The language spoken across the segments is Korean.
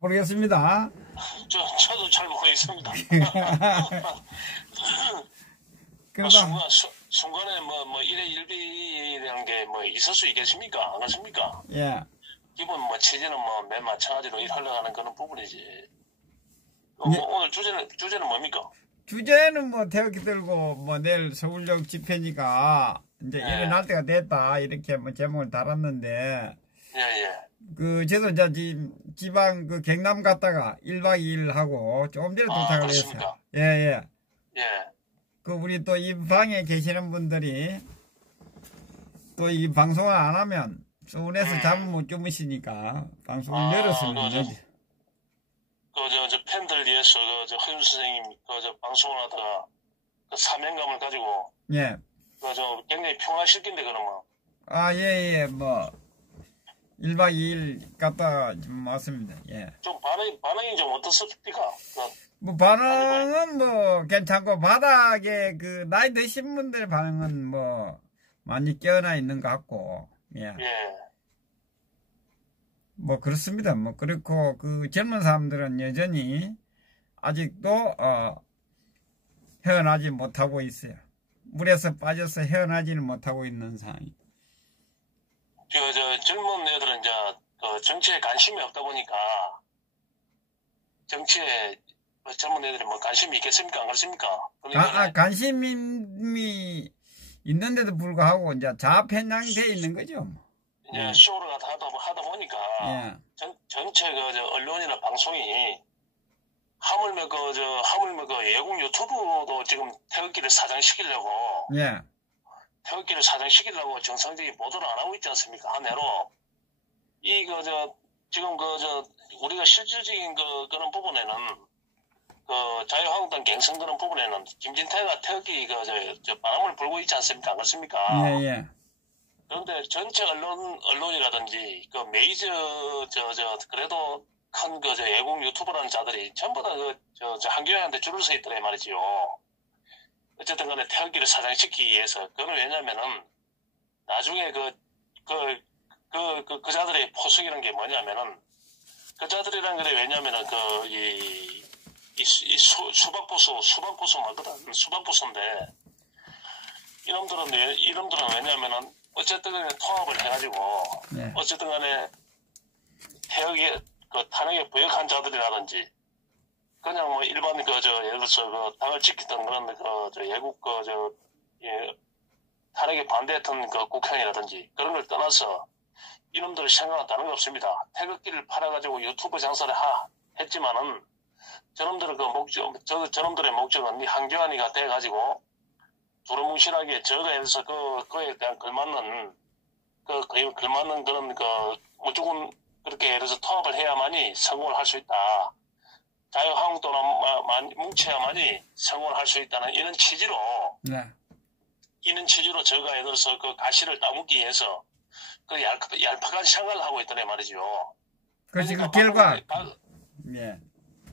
모르겠습니다. 저도 잘 모르겠습니다. 그러다 순간에 일에 일비라는 게 있을 수 있겠습니까? 안 그렇습니까? 예. 기본 체제는 맨 마찬가지로 흘러가는 그런 부분이지. 예. 오늘 주제는 뭡니까? 주제는 태극기 들고 내일 서울역 집회니까 이제 예. 일어날 때가 됐다 이렇게 제목을 달았는데 예. 저도 이제 지방 경남 갔다가 1박 2일 하고 조금 전에 도착을 그렇습니까? 했어요. 예. 예. 우리 또 이 방에 계시는 분들이 또 이 방송을 안 하면 서울에서 잠을 못 주무시니까 방송을 열었습니다. 저 팬들 위해서 허윤 선생님 방송을 하다가 사명감을 가지고 예. 굉장히 평화실 긴데 그러면. 예. 1박 2일 갔다 좀 왔습니다. 예. 좀 반응이 좀 어떻습니까? 반응은 괜찮고 바닥에 나이 드신 분들의 반응은 많이 깨어나 있는 것 같고. 예. 그렇습니다. 그렇고 젊은 사람들은 여전히 아직도 헤어나지 못하고 있어요. 물에서 빠져서 헤어나지는 못하고 있는 상황이. 젊은 애들은 이제 정치에 관심이 없다 보니까 정치에 젊은 애들이 관심이 있겠습니까? 안 그렇습니까? 관심이 있는데도 불구하고 이제 자편향돼 있는 거죠. 이제 쇼를 하다 보니까 전체 언론이나 방송이 하물며 외국 유튜브도 지금 태극기를 사장시키려고 태극기를 사장시키려고 정상적인 보도를 안 하고 있지 않습니까? 한 해로 지금 우리가 실질적인 그런 부분에는 자유한국당 갱선 그런 부분에는 김진태가 태극기 바람을 불고 있지 않습니까? 안 그렇습니까? 예. 그런데 전체 언론이라든지 메이저 그래도 큰 외국 유튜버라는 자들이 전부 다 한교회한테 줄을 서 있더래 말이지요. 어쨌든 간에 태극기를 사장시키기 위해서. 그건 왜냐면은 나중에 그 자들의 포석이라는 게 뭐냐면은 그 자들이란 게 왜냐면은 수박보수 맞거든. 수박보수인데 이놈들은 왜냐면은 어쨌든 간에 통합을 해가지고 어쨌든 간에 탄핵에 부역한 자들이라든지 그냥 일반 예를 들어서 당을 지키던 그런 외국 탄핵에 반대했던 국회의원이라든지 그런 걸 떠나서 이놈들을 생각은 다른 게 없습니다. 태극기를 팔아가지고 유튜브 장사를 했지만은 저놈들의 목적은 한교안이가 돼가지고 두루뭉실하게 예를 들어서 그에 대한 걸맞는 그런 무조건 그렇게 예를 들어서 통합을 해야만이 성공을 할 수 있다. 자유한국당만 뭉쳐야만이 성공을 할 수 있다는 이런 취지로 저가 예를 들어서 가시를 따먹기 위해서 얄팍한 생각을 하고 있더래 말이죠. 그러니까 결과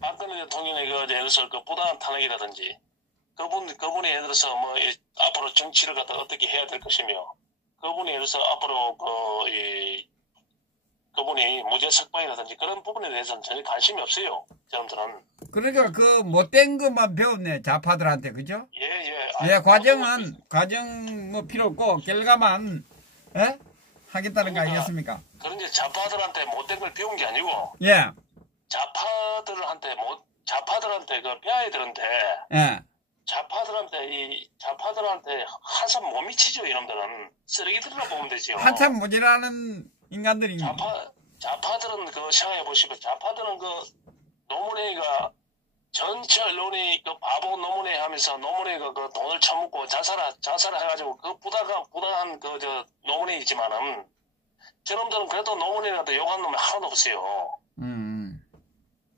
박근혜 대통령의 예를 들어서 부당한 탄핵이라든지 그분이 예를 들어서 앞으로 정치를 갖다 어떻게 해야 될 것이며 그분이 예를 들어서 앞으로 그분이 무죄 석방이라든지 그런 부분에 대해서는 전혀 관심이 없어요. 저놈들은. 그러니까 못된 것만 배웠네 좌파들한테 그죠? 예. 과정 필요 없고 결과만 하겠다는 거 아니겠습니까? 그런데 좌파들한테 못된 걸 배운 게 아니고 좌파들한테 뼈아이들한테 좌파들한테 한참 못 미치죠. 이놈들은 쓰레기들이라 보면 되죠. 한참 모자라는 인간들이. 좌파들은 생각해 보시고 좌파들은 노무현이가 전체 언론이 바보 노무현 하면서 노무현이가 돈을 처먹고 자살을 해가지고 부당한 노무현이지만은 저놈들은 그래도 노무현이라도 욕한 놈이 하나도 없어요.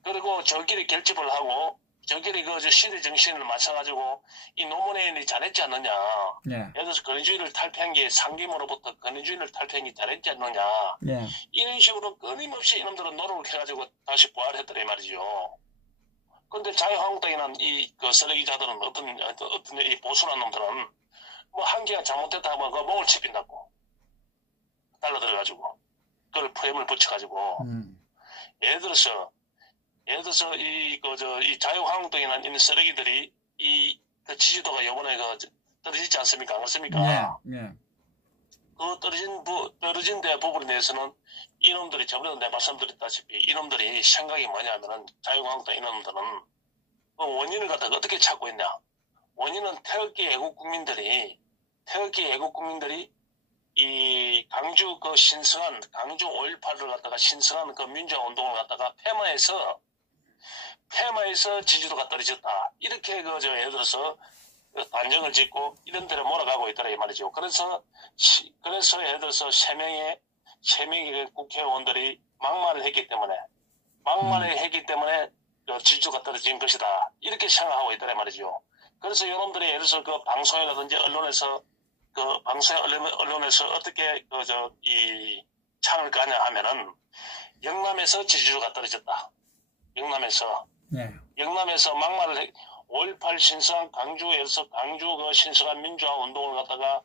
그리고 저끼리 결집을 하고 저끼리 시대 정신을 맞춰가지고 이 노무현이 잘했지 않느냐. 예를 들어서 권위주의를 탈피한 게 상김으로부터 권위주의를 탈피한 게 잘했지 않느냐. 이런 식으로 끊임없이 이놈들은 노력을 해가지고 다시 부활했더래 말이죠. 근데 자유한국당이나 쓰레기자들은 어떤 이 보수란 놈들은 한 개가 잘못됐다 하면 목을 치빈다고 달라들어가지고 그걸 프레임을 붙여가지고 예를 들어서 예를 들어서 이 자유한국당이나 있는 쓰레기들이 그 지지도가 이번에 떨어지지 않습니까? 안 그렇습니까? 예, 예. 그 떨어진 데 부분에 대해서는 이놈들이 저번에도 내가 말씀드렸다시피 이놈들이 생각이 뭐냐면은 자유한국당 이놈들은 그 원인을 갖다가 어떻게 찾고 있냐? 원인은 태극기 애국 국민들이 이 강주 강주 5.18을 갖다가 신성한 그 민주화 운동을 갖다가 폐마에서 지지도가 떨어졌다. 이렇게 예를 들어서 단정을 짓고 이런 데로 몰아가고 있더라 이 말이죠. 그래서 예를 들어서 세 명의 국회의원들이 막말을 했기 때문에 지지도가 떨어진 것이다. 이렇게 생각하고 있더라 이 말이죠. 그래서 여러분들이 예를 들어서 그 방송이라든지 언론에서 어떻게 이 창을 까냐 하면은 영남에서 지지도가 떨어졌다. 영남에서 막말을 5.18 신성한 강주에서 강주 그 신성한 민주화 운동을 갖다가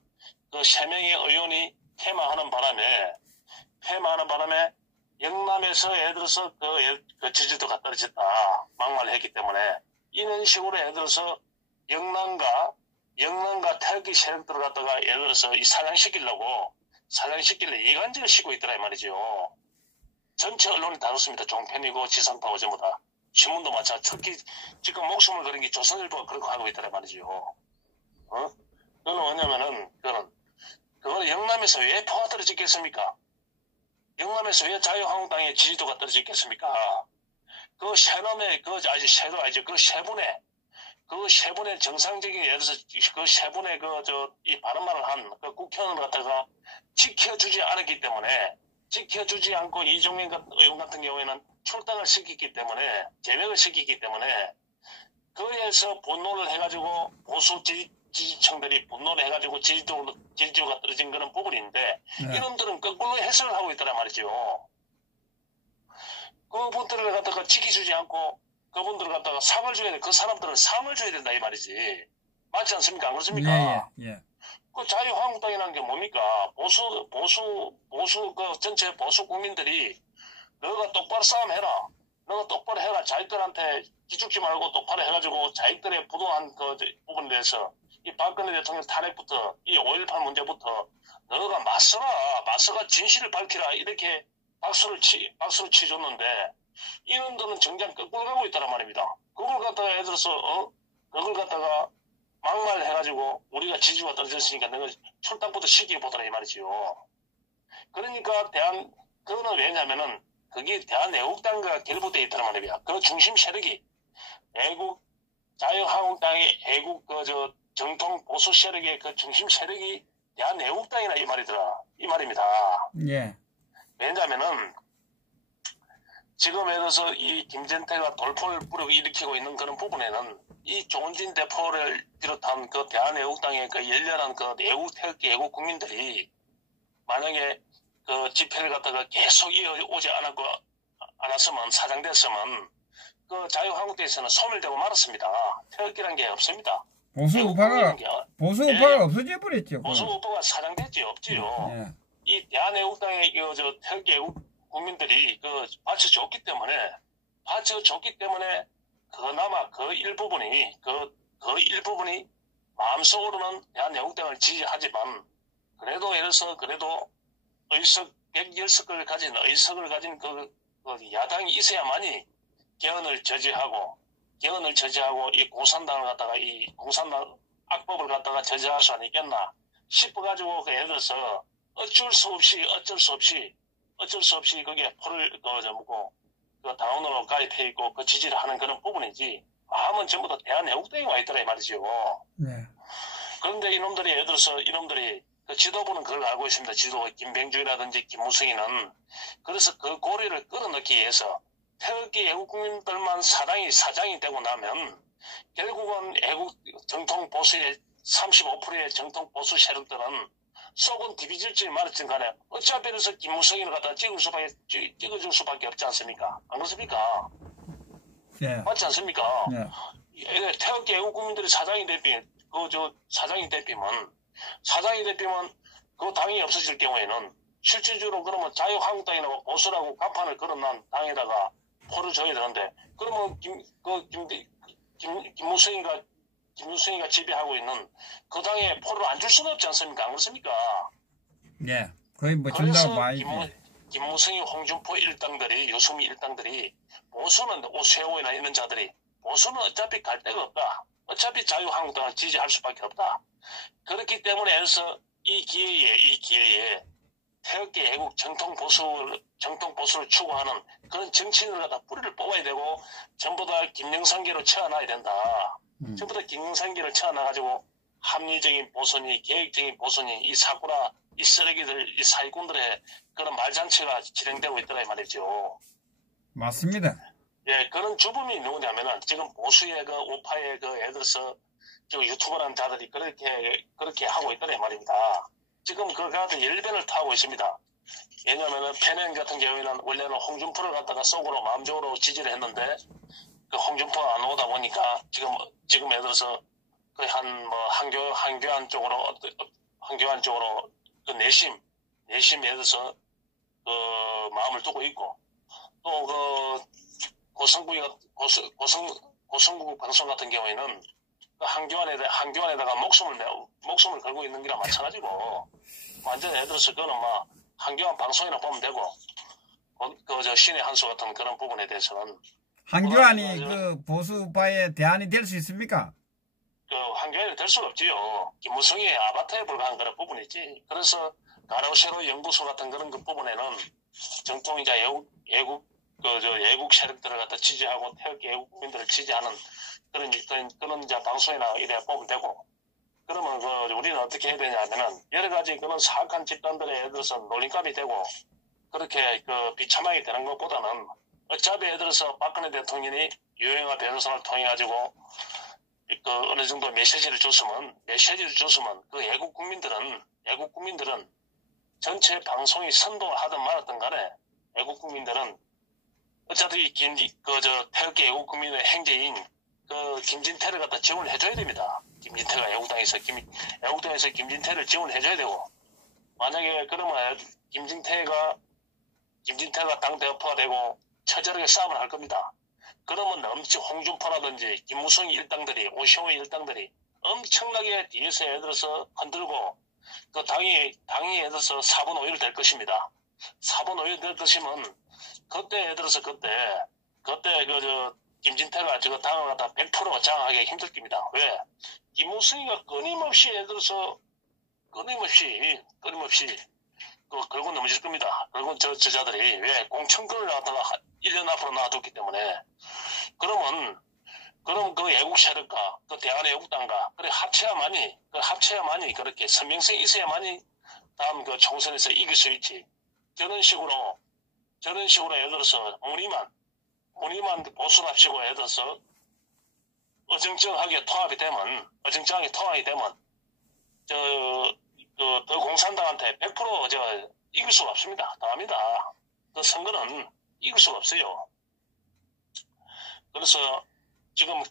그 세 명의 의원이 폐마하는 바람에 영남에서 예를 들어서 그 지지도가 떨어졌다. 막말을 했기 때문에 이런 식으로 예를 들어서 영남과 태극기 세력들을 갖다가 예를 들어서 이 사장시키려고 이간질을 싣고 있더라 이 말이죠. 전체 언론이 다 그렇습니다. 종편이고 지상파고 전부 다. 신문도 마찬가지. 특히 지금 목숨을 걸은 게 조선일보가 그렇게 하고 있더라 말이죠. 그거는 뭐냐면은 그거는 영남에서 왜 표가 떨어졌겠습니까? 영남에서 왜 자유한국당의 지지도가 떨어졌겠습니까? 그 세 분의 정상적인 예를 들어서 그 세 분의 이 발언만을 한 그 국회의원을 갖다가 지켜주지 않고 이종민 의원 같은 경우에는 출당을 시켰기 때문에 제명을 시켰기 때문에 그에서 분노를 해가지고 보수 지지층들이 분노를 해가지고 지지도가 떨어진 그런 부분인데 이놈들은 거꾸로 해석을 하고 있더란 말이죠. 그분들을 갖다가 지켜주지 않고 그분들을 갖다가 상을 줘야 돼. 그 사람들은 상을 줘야 된다 이 말이지. 맞지 않습니까? 안 그렇습니까? 예. 그 자유한국당이라는 게 뭡니까? 보수 전체 보수 국민들이 너가 똑바로 싸움해라. 너가 똑바로 해라. 자기들한테 기죽지 말고 똑바로 해가지고 자기들의 부도한 그 부분에 대해서 이 박근혜 대통령 탄핵부터 이 5.18 문제부터 너가 맞서가 진실을 밝히라. 이렇게 박수를 치줬는데 이놈들은 정작 거꾸로 가고 있다란 말입니다. 그걸 갖다가 예를 들어서 그걸 갖다가 막말 해가지고 우리가 지지가 떨어졌으니까 내가 출당부터 시켜보더라 이 말이죠. 그러니까 그거는 왜냐면은 그게 대한애국당과 결부되어 있다는 말입니다. 그 중심 세력이 자유한국당의 애국 정통 보수 세력의 그 중심 세력이 대한애국당이라 이 말입니다. 예. 왜냐면은 지금 예를 들어서 이 김진태가 돌풍을 일으키고 있는 그런 부분에는 이 조은진 대표를 비롯한 그 대한애국당의 그 열렬한 그 태극기 애국 국민들이 만약에 그 집회를 갖다가 계속 이어오지 않았으면 사장됐으면 그 자유한국당에서는 소멸되고 말았습니다. 태극기란 게 없습니다. 보수 우파가 없어져 버렸죠. 보수 우파가 사장됐지 없지요. 예. 이 대한애국당의 태극기 애국 국민들이 받쳐줬기 때문에 그나마 그 일부분이 마음속으로는 대한애국당을 지지하지만 그래도 예를 들어서 의석 110석을 가진 그 야당이 있어야만이 개헌을 저지하고 이 공산당을 갖다가 이 공산당 악법을 갖다가 저지할 수 있겠나 싶어가지고 예를 들어서 어쩔 수 없이 거기에 표를 당원으로 가입해 있고 그 지지를 하는 그런 부분이지 마음은 전부 다 대한애국당에 와 있더라 이 말이죠. 네. 그런데 이놈들이 예를 들어서 그 지도부는 그걸 알고 있습니다. 지도부 김병주라든지 김무성이는 그래서 그 고리를 끌어넣기 위해서 태극기 애국국민들만 사장이 되고 나면 결국은 정통 보수의 35%의 정통 보수 세력들은 속은 뒤비질지 말았든 간에 어차피 그래서 김무성이를 갖다 찍어줄 수밖에 없지 않습니까? 안 그렇습니까? 예. 맞지 않습니까? 예. 태극기 애국국민들이 사장이 되면 그 당이 없어질 경우에는 실질적으로 그러면 자유한국당이라고 보수라고 간판을 걸어놓은 당에다가 표를 줘야 되는데 그러면 김무성이가 지배하고 있는 그 당에 표를 안 줄 수는 없지 않습니까? 안 그렇습니까? 예, 거의 뭐 준다고 그래서 봐야지. 김무성이 홍준표 일당들이 유승민 일당들이 보수는 오세호나 있는 자들이 보수는 어차피 갈 데가 없다. 어차피 자유한국당을 지지할 수밖에 없다. 그렇기 때문에 해서 이 기회에 태극기 애국 정통 보수를 추구하는 그런 정치인을 갖다 뿌리를 뽑아야 되고 전부 다 김영삼계로 채워놔야 된다. 전부 다 김영삼계를 채워놔가지고 합리적인 보수니 계획적인 보수니 이 사고나 이 쓰레기들 이 사기꾼들의 그런 말잔치가 진행되고 있더라 이 말이죠. 맞습니다. 예, 그런 주범이 누구냐면은 지금 보수의 그 우파의 그 애들서 지금 유튜버라는 자들이 그렇게 하고 있더라 이 말입니다. 지금 그 가서 열변을 타고 있습니다. 왜냐면은 페넨 같은 경우에는 원래는 홍준표를 갖다가 속으로 마음적으로 지지를 했는데 그 홍준표가 안 오다 보니까 지금 예를 들어서 그 한교안 쪽으로 그 내심 예를 들어서 그 마음을 두고 있고 또 그 고성국 방송 같은 경우에는 그 한교안에다가 목숨을 걸고 있는 게랑 마찬가지고 완전 예를 들어서 그거는 막 한교안 방송이나 보면 되고 저 신의 한수 같은 그런 부분에 대해서는 한교안이 그 보수파의 대안이 될 수 있습니까? 그 한교안이 될 수가 없지요. 김무성의 아바타에 불과한 그런 부분이지. 그래서 가로세로 연구소 같은 그런 그 부분에는 정통이자 애국 세력들을 갖다 지지하고 태극기 애국 국민들을 지지하는 그런 이제 방송이나 이래 보면 되고. 그러면 우리는 어떻게 해야 되냐면은 여러 가지 그런 사악한 집단들에 예를 들어서 놀림감이 되고 그렇게 비참하게 되는 것보다는 어차피 예를 들어서 박근혜 대통령이 유영아 변호사를 통해 가지고 어느 정도 메시지를 줬으면 그 애국 국민들은 전체 방송이 선동을 하든 말았든 간에 애국 국민들은 어차피 태극기 애국 국민의 행제인 김진태를 갖다 지원을 해줘야 됩니다. 김진태가 애국당에서 김진태를 지원해줘야 되고 만약에 그러면 김진태가 당대표가 되고 처절하게 싸움을 할 겁니다. 그러면 홍준표라든지 김무성 일당들이 오시오 일당들이 엄청나게 뒤에서 예를 들어서 흔들고 그 당이 예를 들어서 4분 5일 될 것입니다. 4분 5일 될 것이면 그때 예를 들어서 그때 김진태가 당을 갖다 100% 장악하기 힘들 겁니다. 왜? 김무성이가 끊임없이 예를 들어서 끊임없이 걸고 넘어질 겁니다. 그리고 저자들이 왜 공천권을 갖다가 1년 앞으로 놔뒀기 때문에 그럼 그 애국 세력과 그 대한애국당과 그래 합쳐야만이 그렇게 선명성이 있어야만이 다음 그 총선에서 이길 수 있지. 저런 식으로 예를 들어서 무늬만 보수납시고 예를 들어서 어정쩡하게 통합이 되면 더 공산당한테 100% 이길 수가 없습니다. 당합니다. 그 선거는 이길 수가 없어요. 그래서 지금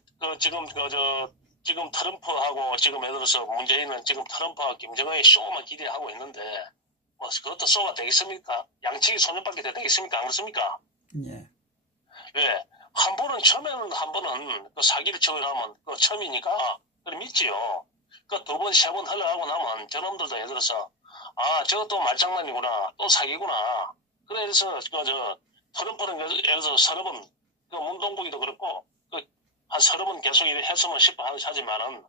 트럼프하고 지금 예를 들어서 문재인은 지금 트럼프와 김정은의 쇼만 기대하고 있는데 뭐 그것도 쇼가 되겠습니까? 양측이 소년밖에 되겠습니까? 안 그렇습니까? 예. 왜? 처음에는 그 사기를 치고 나면 그 처음이니까 그걸 믿지요. 그 두 번, 세 번 흘러가고 나면 저놈들도 예를 들어서 저것도 말장난이구나, 또 사기구나. 그래서 트럼프는 예를 들어서 서너 번, 문동국이도 그렇고 한 서너 번 계속 했으면 싶어 하지만은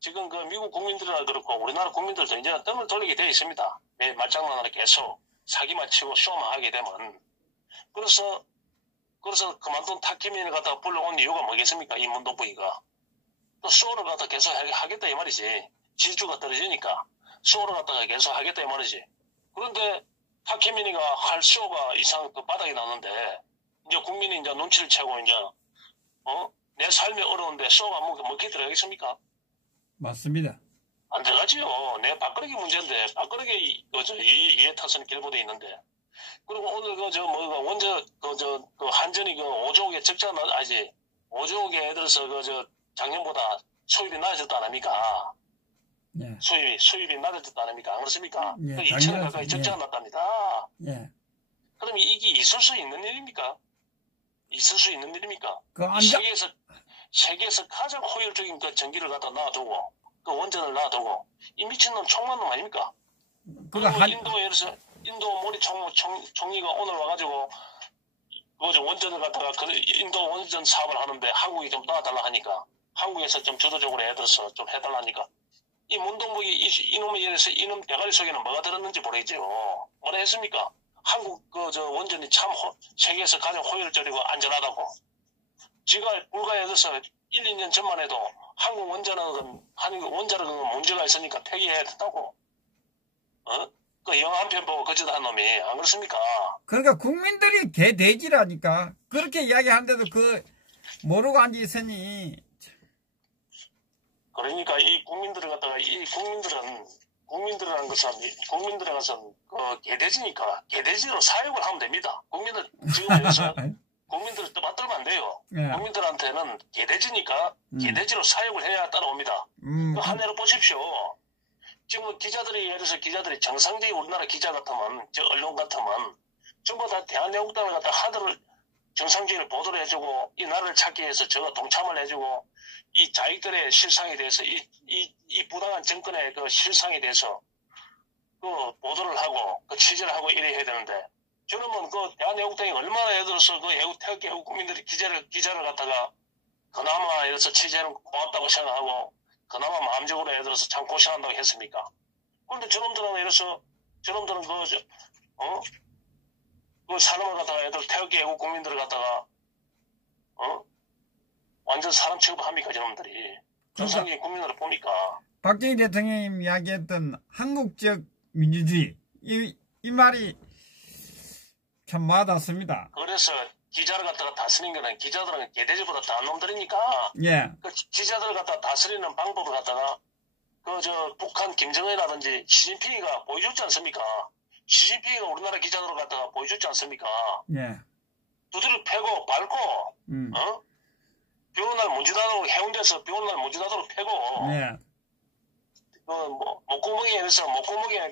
지금 미국 국민들이나 그렇고 우리나라 국민들도 이제 뜸을 돌리게 되어 있습니다. 매 말장난으로 계속 사기만 치고 쇼만 하게 되면 그래서 그만둔 탁키민을 갖다가 불러온 이유가 뭐겠습니까? 이 문동부이가. 또 쇼를 갖다 계속 하겠다 이 말이지. 지지주가 떨어지니까 쇼를 갖다가 계속 하겠다 이 말이지. 그런데 탁키민이가 할 쇼가 이상 바닥이 나는데 이제 국민이 이제 눈치를 채고 이제 내 삶이 어려운데 쇼가 먹게 들어가겠습니까? 맞습니다. 안 들어가지요. 내 밥그릇이 문제인데 밥그릇에 이해 타선 길보돼 있는데. 그리고 오늘 한전이 5조억에 적자 아니지 5조억에 예를 들어서 작년보다 수입이 낮아졌다 안 합니까? 예. 수입이 낮아졌다 안 합니까? 안 그렇습니까? 예, 2천억 가까이 적자가 났답니다. 예. 그럼 이게 있을 수 있는 일입니까? 있을 수 있는 일입니까? 그 안전 세계에서 가장 효율적인 그 전기를 갖다 놔두고 그 원전을 놔두고 이 미친놈 총만놈 아닙니까? 그리고 인도 모리 총리가 오늘 와가지고 원전을 갖다가 인도 원전 사업을 하는데 한국이 좀 놔달라 하니까 한국에서 좀 주도적으로 애들어서 좀 해달라 하니까 이 문동복이 이놈의 예에서 이놈 대가리 속에는 뭐가 들었는지 모르겠죠. 뭐라 했습니까? 한국 원전이 참 세계에서 가장 효율적이고 안전하다고. 지가 불과해 서 1, 2년 전만 해도 한국 원전은 문제가 있으니까 폐기해야 된다고. 그 영화 한 편 보고 거짓 한 놈이 안 그렇습니까? 그러니까 국민들이 개돼지라니까. 그렇게 이야기하는데도 그 모르고 앉아 있으니. 그러니까 이 국민들을 갖다가 국민들이라는 것은 그 개돼지니까 개돼지로 사육을 하면 됩니다. 국민들 지금 여기서 국민들을 떠받들면 안 돼요. 예. 국민들한테는 개돼지니까 개돼지로 사육을 해야 따라옵니다. 그 한 해로 보십시오. 지금 기자들이 예를 들어서 정상적인 우리나라 기자 같으면 언론 같으면 전부 다 대한민국당을 갖다 하드를 정상적인 보도를 해주고 이 나라를 찾기 위해서 저가 동참을 해주고 이 자익들의 실상에 대해서 이 부당한 정권의 그 실상에 대해서 그 보도를 하고 그 취재를 하고 이래 해야 되는데 저놈은 그 대한민국당이 얼마나 예를 들어서 그 태극기 애국 국민들이 기자를 갖다가 그나마 예를 들어서 취재는 고맙다고 생각하고 그나마 마음적으로 예를 들어서 참 고생한다고 했습니까? 그런데 저놈들은 예를 들어서 저놈들은 그 사람을 갖다가 애들 태극기 애국 국민들을 갖다가 완전 사람 취급합니까 저놈들이? 정상적인 국민으로 보니까. 박정희 대통령이 이야기했던 한국적 민주주의 이 말이 참 와닿습니다. 그래서 기자를 갖다가 다스리는 거는 기자들은 개돼지보다 더한 놈들이니까. 예. 그 기자들을 갖다 다스리는 방법을 갖다가 북한 김정은이라든지 시진핑이가 보여줬지 않습니까? 시진핑이가 우리나라 기자들을 갖다가 보여줬지 않습니까? 예. 두드려 패고 밟고 비 오는 날 문지다도록 해운대에서 비 오는 날 문지다도록 패고 예. 목구멍에 그래서 목구멍에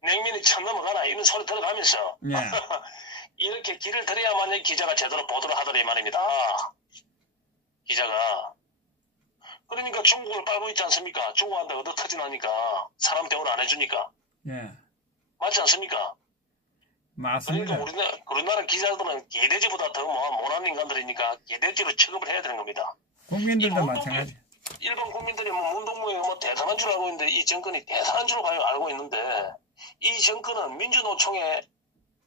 냉면이 쳐 넘어가나 이런 소리 들어가면서 예. 이렇게 길을 들여야만 기자가 제대로 보도를 하더니 말입니다. 기자가. 그러니까 중국을 빨고 있지 않습니까? 중국한테 얻어 터지나니까 사람 대우를 안 해주니까. 예. 맞지 않습니까? 맞습니다. 그러니까 우리나라 기자들은 개돼지보다 더 못한 인간들이니까 개돼지로 취급을 해야 되는 겁니다. 국민들도 마찬가지. 일반 국민들이 문동무에 대단한 줄 알고 있는데 이 정권이 대단한 줄 알고 있는데 이 정권은 민주노총에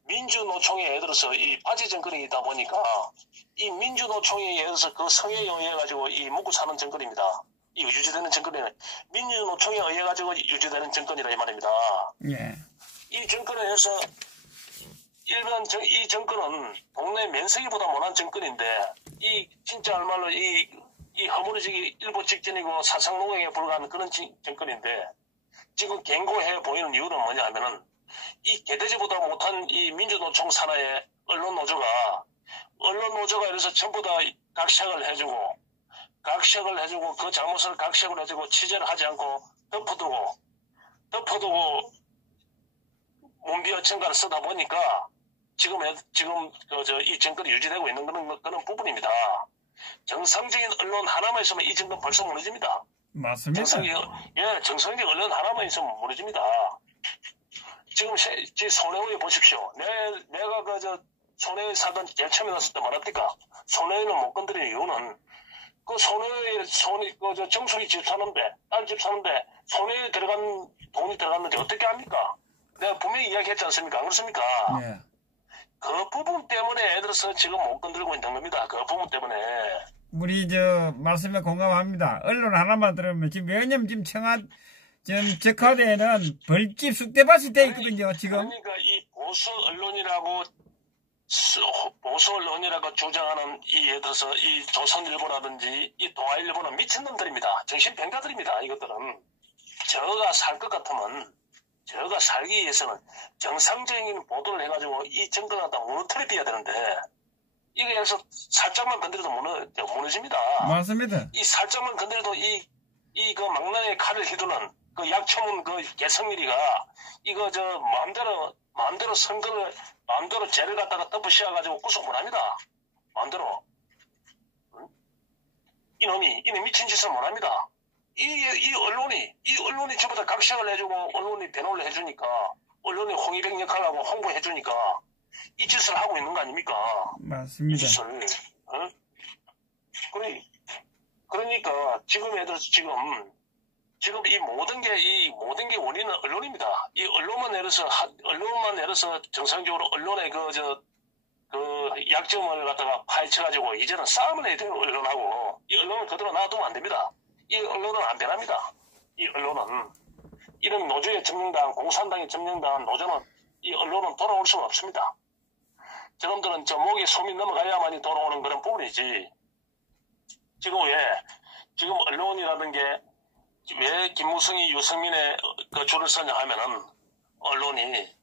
예를 들어서 이 바지 정권이다 보니까 이 민주노총에 예를 들어서 그 성에 의해 가지고 이 먹고 사는 정권입니다. 이 유지되는 정권은 민주노총에 의해 가지고 유지되는 정권이라 이 말입니다. 예. 이 정권에 의해서 이 정권은 동네 면세기보다 못한 정권인데 이 진짜 얼마로 이 허물어지기 일보 직전이고 사상농행에 불과한 그런 정권인데 지금 경고해 보이는 이유는 뭐냐 하면은 이 개돼지보다 못한 이 민주노총 산하의 언론노조가 이래서 전부 다 각색을 해주고 그 잘못을 각색을 해주고 취재를 하지 않고 덮어두고 문비어 청가를 쓰다 보니까 지금 이 정권이 유지되고 있는 그런 부분입니다. 정상적인 언론 하나만 있으면 이 정권 벌써 무너집니다. 맞습니다. 정상적인 언론 하나만 있으면 무너집니다. 지금 손혜원이 보십시오. 내가 손혜원이 살던 제일 처음에 갔을 때 말합니까? 손혜원을 못 건드리는 이유는 그 손혜원이 정수리 집 사는데 딸 집 사는데 손혜원이 돈이 들어갔는데 어떻게 합니까? 내가 분명히 이야기했지 않습니까? 안 그렇습니까? 예. 그 부분 때문에 애들은 지금 못 건들고 있는 겁니다. 그 부분 때문에. 우리 말씀에 공감합니다. 언론 하나만 들으면 지금 왜냐면 지금 적화대에는 벌집 쑥대밭이 돼 있거든요. 지금. 그러니까 이 보수 언론이라고 주장하는 예를 들어서 이 조선일보라든지 이 동아일보는 미친놈들입니다. 정신병자들입니다. 이것들은 저가 살 것 같으면 저가 살기 위해서는 정상적인 보도를 해가지고 이 정권을 갖다 무너뜨려야 되는데 이게 여기서 살짝만 건드려도 무너집니다. 맞습니다. 이 살짝만 건드려도 그 망나니에 칼을 휘두른 그 약초문 그 개성일이가 이거 마음대로 마음대로 선거를, 마음대로 죄를 갖다가 덮어 씌워가지고 구속 못합니다. 마음대로. 응? 이놈이 미친 짓을 못합니다. 이 언론이 저보다 각색을 해주고, 언론이 변호를 해주니까, 언론이 홍위병 역할하고 홍보해주니까, 이 짓을 하고 있는 거 아닙니까? 맞습니다. 이 짓을. 어? 그러니까, 지금 이 모든 게 원인은 언론입니다. 이 언론만 내려서 정상적으로 언론의 그 약점을 갖다가 파헤쳐가지고, 이제는 싸움을 해야 돼요, 언론하고. 이 언론은 그대로 놔두면 안 됩니다. 이 언론은 안 변합니다. 이 언론은. 이런 노조에 점령당한, 공산당에 점령당한 노조는, 이 언론은 돌아올 수가 없습니다. 저놈들은 저 목에 솜이 넘어가야만이 돌아오는 그런 부분이지. 지금 언론이라는 게, 왜 김무성이 유승민의 그 줄을 서냐 하면은, 언론의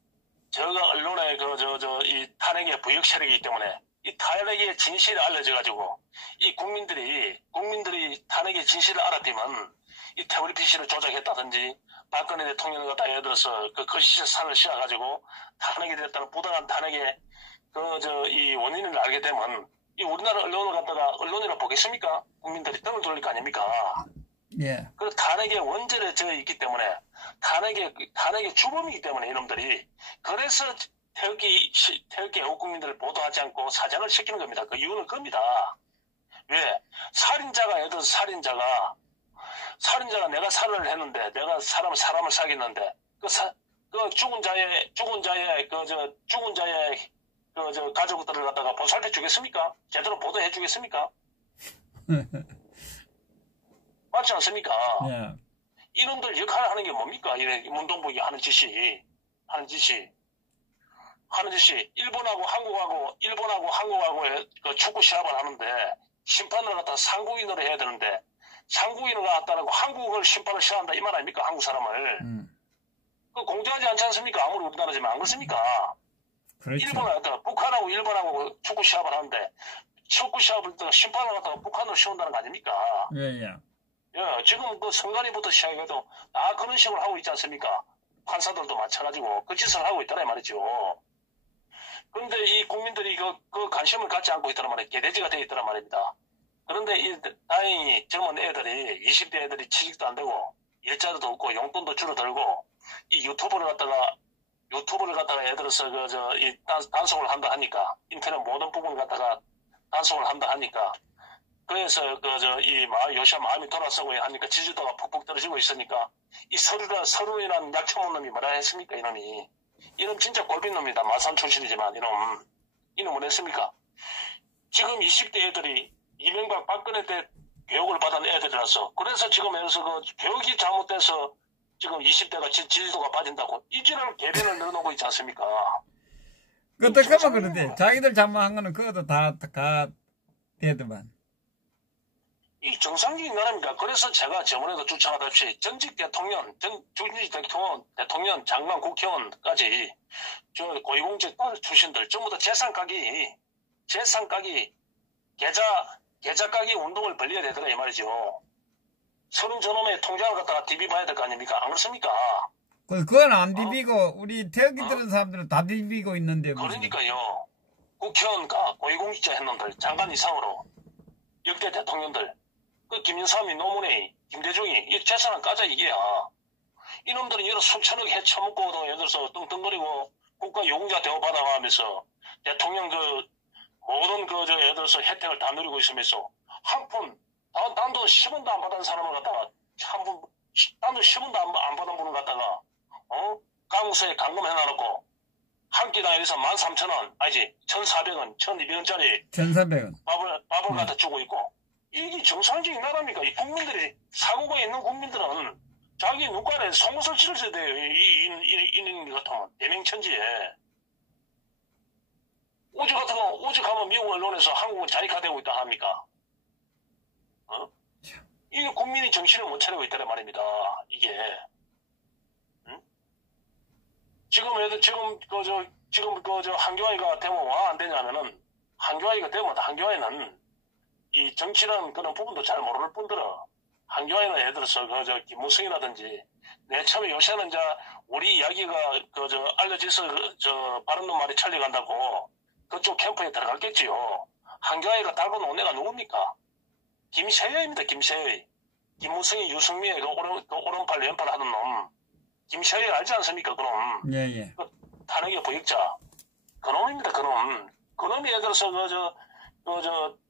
이 탄핵의 부역 세력이기 때문에, 이 탄핵의 진실이 알려져가지고, 이 국민들이 탄핵의 진실을 알았다면, 이 태블릿 PC를 조작했다든지, 박근혜 대통령을 갖다 예를 들어서 그 거짓의 산을 씌워가지고, 탄핵이 됐다는 부당한 탄핵의 이 원인을 알게 되면, 이 우리나라 언론을 갖다가 언론이라 보겠습니까? 국민들이 등을 돌릴 거 아닙니까? 예. 그 탄핵의 원죄를 져 있기 때문에, 탄핵의 주범이기 때문에 이놈들이, 그래서 태극기 애국 국민들을 보도하지 않고 사장을 시키는 겁니다. 그 이유는 그겁니다. 왜? 예를 들어서 살인자가 내가 살인을 했는데, 내가 사람을 사귀었는데, 죽은 자의 가족들을 갖다가 보살펴 주겠습니까? 제대로 보도해 주겠습니까? 맞지 않습니까? 예. 이놈들 역할을 하는 게 뭡니까? 문동복이 하는 짓이. 일본하고 한국하고의 그 축구 시합을 하는데, 심판을 갖다가 상국인으로 해야 되는데, 상국인을 갖다라고 한국을 심판을 시한다 이 말 아닙니까? 한국 사람을. 그 공정하지 않지 않습니까? 아무리 우리나라지만 안 그렇습니까? 그렇죠. 북한하고 일본하고 축구 시합을 하는데, 축구 시합을 심판을 갖다가 북한으로 씌운다는 거 아닙니까? 예. 예, 지금 그 선관위부터 시작해도 그런 식으로 하고 있지 않습니까? 판사들도 마찬가지고 그 짓을 하고 있다는 말이죠. 그런데 이 국민들이 그 관심을 갖지 않고 있다는 말이에요. 개돼지가 되어 있다는 말입니다. 그런데 다행히 젊은 애들이 20대 애들이 취직도 안 되고 일자리도 없고 용돈도 줄어들고 이 유튜브를 갖다가 예를 들어서 이 단속을 한다 하니까 인터넷 모든 부분을 갖다가 단속을 한다 하니까 그래서 요새 마음이 돌아서고 하니까 지지도가 푹푹 떨어지고 있으니까 이 서른이라는 약점없는 놈이 뭐라 했습니까? 이놈 진짜 꼴빈놈이다. 마산 출신이지만 이놈은 했습니까? 지금 20대 애들이 이명박 박근혜 때 교육을 받은 애들이라서 그래서 지금 여기서 교육이 잘못돼서 지금 20대가 지지도가 빠진다고 이지를 개변을 늘어놓고 있지 않습니까? 어떡하면 그런데 자기들 잘못한 거는 그것도 다 되더만. 이 정상적인 나라입니까? 그래서 제가 저번에도 주창하다시피 전직 대통령, 장관, 국회의원까지 고위공직 출신들 전부 다 재산 까기 계좌 까기 운동을 벌려야 되더라 이 말이죠. 서른 저놈의 통장을 갖다가 디비봐야 될 거 아닙니까? 안 그렇습니까? 그건 안 디비고 우리 태극기 들은 사람들은 다 디비고 있는데 무슨. 그러니까요. 국회의원과 고위공직자 했는들 장관 이상으로 역대 대통령들 그 김인삼이 노무현이 김대중이 이 재산은 까자 이게야. 이놈들은 여러 수천억 해쳐먹고도 예를 들어서 떵떵거리고 국가 유공자 대우받아가면서 대통령 모든 예를 들어서 혜택을 다 누리고 있으면서 한 푼 단돈 10원도 안 받은 사람을 갖다가 단돈 10원도 안 받은 분을 갖다가 감옥서에 감금해놔놓고 한 끼당 여기서 13,000원 아니지 1,400원 1,200원짜리 1,400원 밥을 갖다 주고 있고 이게 정상적인 나라입니까? 이 국민들이 사고가 있는 국민들은 자기 눈깔에 속옷을 칠해야 돼요. 이런 같으면 대명천지에 오직 하면 미국 언론에서 한국은 자익화되고 있다 합니까? 이게 국민이 정신을 못 차리고 있다는 말입니다. 이게 지금 한교아이가 되면 와 안 되냐면은 한교아이가 되면 한교아이는 이 정치라는 그런 부분도 잘 모를 뿐더러 한교안이나 예를 들어서 김무성이라든지 내 처음에 요새는 이제 우리 이야기가 알려져서 바른놈 말이 천리간다고 그쪽 캠프에 들어갔겠지요. 한교안이가 달고 놓은 애가 누굽니까? 김세여입니다. 김세여. 김무성이 유승민의 오른팔 왼팔 하는 놈. 김세여 알지 않습니까? 그놈. 예. 그 탄핵의 부역자. 그놈입니다. 그놈. 그놈이 예를 들어서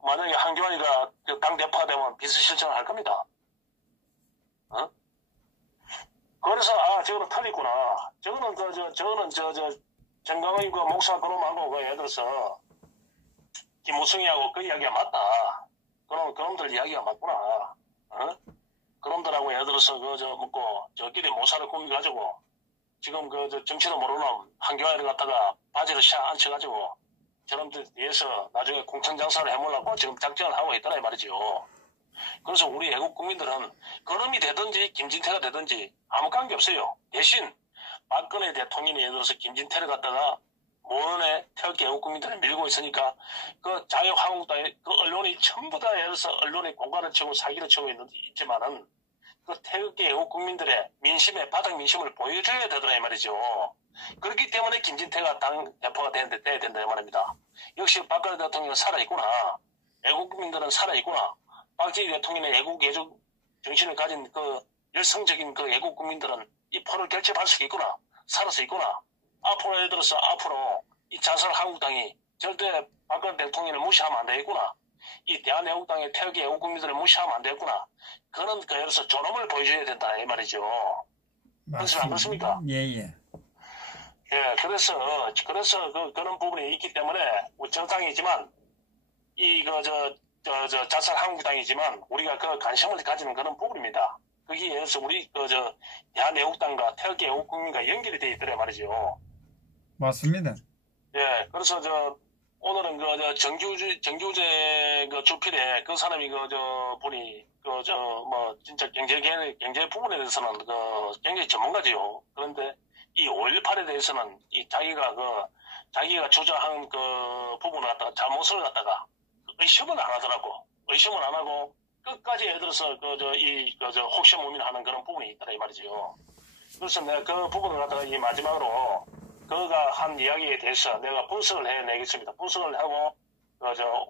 만약에 한교안이가 당 대표가 되면 비서실장을 할 겁니다. 어? 그래서 저거는 틀리구나. 저거는 정강의 목사 그놈하고 예를 들어서 김무성이하고 그 이야기가 맞다. 그놈들 이야기가 맞구나. 어? 그놈들하고 예를 들어서 먹고 저끼리 모사를 꾸미가지고 지금 정치도 모르는 놈 한교안이를 갖다가 바지를 샥 앉혀가지고 저놈들 뒤에서 나중에 공천장사를 해보려고 지금 작전을 하고 있더라 이 말이죠. 그래서 우리 애국 국민들은 그놈이 되든지 김진태가 되든지 아무 관계 없어요. 대신 박근혜 대통령이 예를 들어서 김진태를 갖다가 모원에 태극기 애국 국민들을 밀고 있으니까 그 자유한국당의 그 언론이 전부 다 예를 들어서 언론이 공간을 치고 사기를 치고 있지만은 그 태극기 애국 국민들의 민심의 바닥 민심을 보여줘야 되더라 이 말이죠. 그렇기 때문에 김진태가 당 대표가 돼야 된다 이 말입니다. 역시 박근혜 대통령은 살아있구나. 애국 국민들은 살아있구나. 박정희 대통령의 애국 애국 정신을 가진 그 열성적인 그 애국 국민들은 이 포를 결집할 수 있구나. 살아서 있구나. 앞으로 예를 들어서 앞으로 이 자살 한국당이 절대 박근혜 대통령을 무시하면 안 되겠구나. 이 대한애국당의 태극기 애국 국민들을 무시하면 안 되겠구나. 그는 예를 들어서 존엄을 보여줘야 된다 이 말이죠. 그렇습니까? 안 그렇습니까? 예. 예, 그래서 그런 부분이 있기 때문에 정당이지만 자살 한국당이지만 우리가 그 관심을 가지는 그런 부분입니다. 거기에 의해서 우리 대한애국당과 태극기 애국국민과 연결이 되어 있더라 말이죠. 맞습니다. 예, 그래서 오늘은 정규제 주필에 그 사람이 분이 진짜 경제 부분에 대해서는 굉장히 전문가지요. 그런데 이 5.18에 대해서는 자기가 주장한 부분을 갖다가 잘못을 갖다가 의심은 안 하더라고. 의심은 안 하고 끝까지 예를 들어서 혹시무민하는 그런 부분이 있더라 이 말이죠. 그래서 내가 그 부분을 갖다가 이 마지막으로 그가 한 이야기에 대해서 내가 분석을 해내겠습니다. 분석을 하고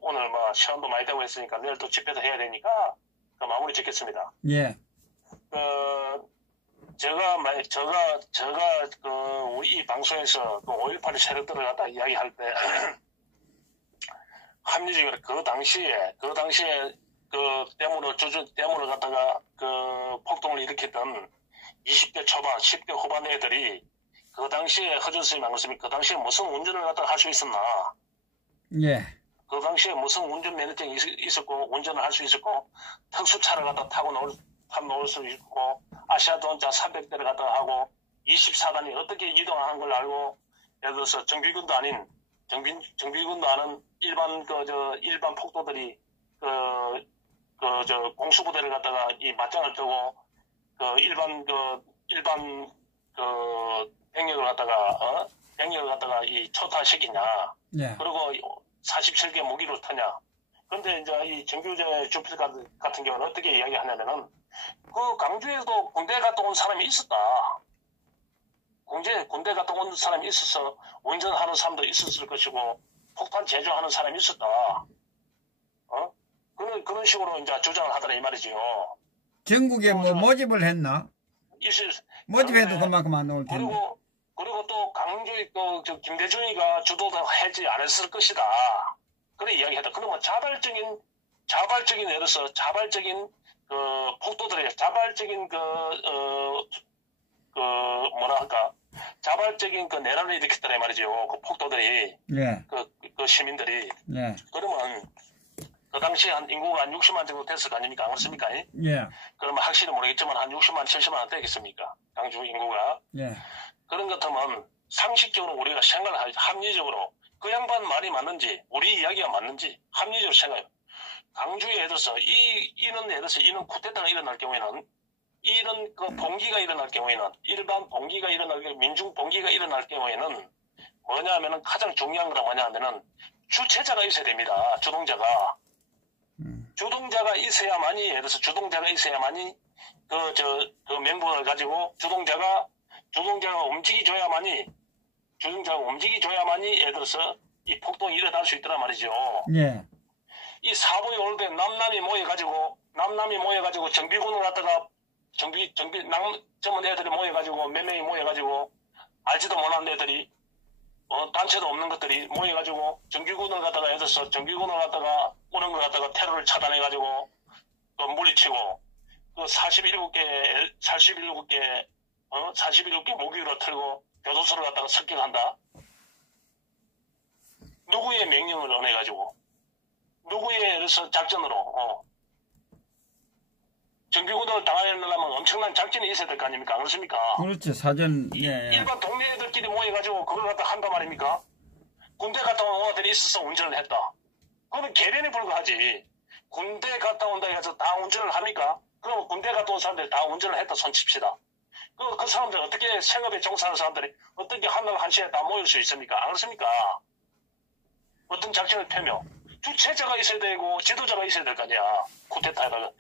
오늘 시간도 많이 되고 했으니까 내일 또 집회도 해야 되니까 마무리 짓겠습니다. 예. 제가 우리 이 방송에서 5.18 세력들을 갖다 이야기할 때 합리적으로 그 당시에 댐으로 갖다가 폭동을 일으켰던 20대 초반, 10대 후반 애들이 그 당시에 허준수님 안 그렇습니까? 그 당시에 무슨 운전을 갖다가 할 수 있었나? 예. 그 당시에 무슨 운전 면허증이 있었고 운전을 할 수 있었고 특수차를 갖다 타고 놓을 수 있고 아시아도원자 300대를 갖다가 하고 24단이 어떻게 이동하는 걸 알고 예를 들어서 정비군도 아닌 일반 폭도들이 공수부대를 갖다가 이 맞짱을 뜨고 일반 병력을 갖다가 이 초타시키냐. 예. 그리고 47개 무기를 타냐. 그런데 이제 이 정규제 주필 같은 경우는 어떻게 이야기하냐면은 그 강주에도 군대 갔다 온 사람이 있었다. 군대 갔다 온 사람이 있어서 운전하는 사람도 있었을 것이고 폭탄 제조하는 사람이 있었다. 그런 식으로 이제 주장을 하더라 이 말이지요. 전국에 모집을 했나? 모집해도 그만큼 안 나올 텐데. 그리고 또 강주 김대중이가 주도도 하지 않았을 것이다. 그런 이야기했다. 그러면 자발적인 예를 들어서 자발적인 폭도들의 자발적인 자발적인 내란을 일으켰더라 말이죠. 그 폭도들이. 예. 그 시민들이. 예. 그러면 그 당시에 인구가 한 60만 정도 됐을 거 아닙니까? 안 그렇습니까? 예. 그러면 확실히 모르겠지만 한 60만, 70만 되겠습니까? 강주 인구가. 예. 그런 것 같으면 상식적으로 우리가 생각을 하지, 합리적으로 그 양반 말이 맞는지, 우리 이야기가 맞는지 합리적으로 생각해요. 강주에 예를 들어서 이런 쿠데타가 일어날 경우에는 이런 봉기가 일어날 경우에는 일반 봉기가 일어날 경우 민중 봉기가 일어날 경우에는 뭐냐면은 가장 중요한 건 뭐냐면은 주체자가 있어야 됩니다. 주동자가. 주동자가 있어야만이, 예를 들어서 주동자가 있어야만이, 그 명분을 가지고 주동자가 움직여줘야만이, 예를 들어서 이 폭동이 일어날 수 있더란 말이죠. 예. 이 사보에 오를 때 남남이 모여가지고 정비군을 갖다가 전문 애들이 모여가지고 몇 명이 모여가지고 알지도 못한 애들이 단체도 없는 것들이 모여가지고 정규군을 갖다가 오는 걸 갖다가 테러를 차단해가지고 또 물리치고 그 47개 모기로 틀고 교도소를 갖다가 습격한다. 누구의 명령을 은해가지고 누구의 작전으로 정규군을 당하려면 엄청난 작전이 있어야 될 거 아닙니까? 그렇습니까? 그렇죠. 사전, 예. 일반 동네 애들끼리 모여가지고 그걸 갖다 한단 말입니까? 군대 갔다 온 애들이 있어서 운전을 했다. 그거는 개변에 불과하지. 군대 갔다 온다 해서 다 운전을 합니까? 그럼 군대 갔다 온 사람들이 다 운전을 했다 손칩시다. 그 사람들 어떻게 생업에 종사하는 사람들이 어떻게 한시에 다 모일 수 있습니까? 안 그렇습니까? 어떤 작전을 펴며 주체자가 있어야 되고 지도자가 있어야 될 거 아니야. 쿠데타에다가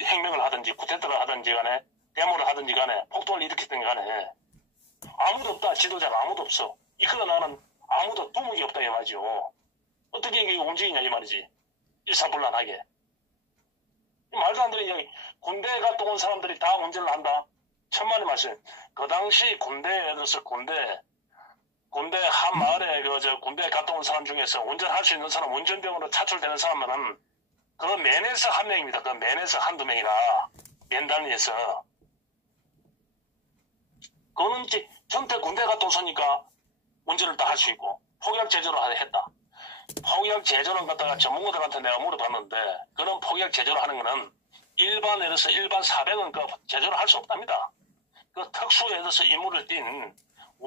행명을 하든지 쿠데타를 하든지 간에 데모를 하든지 간에 폭동을 일으켰든 간에 아무도 없다. 지도자가 아무도 없어. 이끌어 나가는 아무도 두목이 없다 이 말이죠. 어떻게 이게 움직이냐 이 말이지. 일사불란하게. 말도 안 되는 이야기. 군대 갔다 온 사람들이 다 운전을 한다. 천만의 말씀. 그 당시 군대 한 마을에 군대 갔다 온 사람 중에서 운전할 수 있는 사람, 운전병으로 차출되는 사람은 그런 맨에서 한 명입니다. 그 맨에서 한두 명이라 맨 단위에서. 그거는 전체 군대 갔다 오서니까 운전을 다 할 수 있고 폭약 제조를 했다. 폭약 제조는 갖다가 전문가들한테 내가 물어봤는데 그런 폭약 제조를 하는 거는 일반 사병은 그 제조를 할 수 없답니다. 그 특수에 대해서 임무를 띈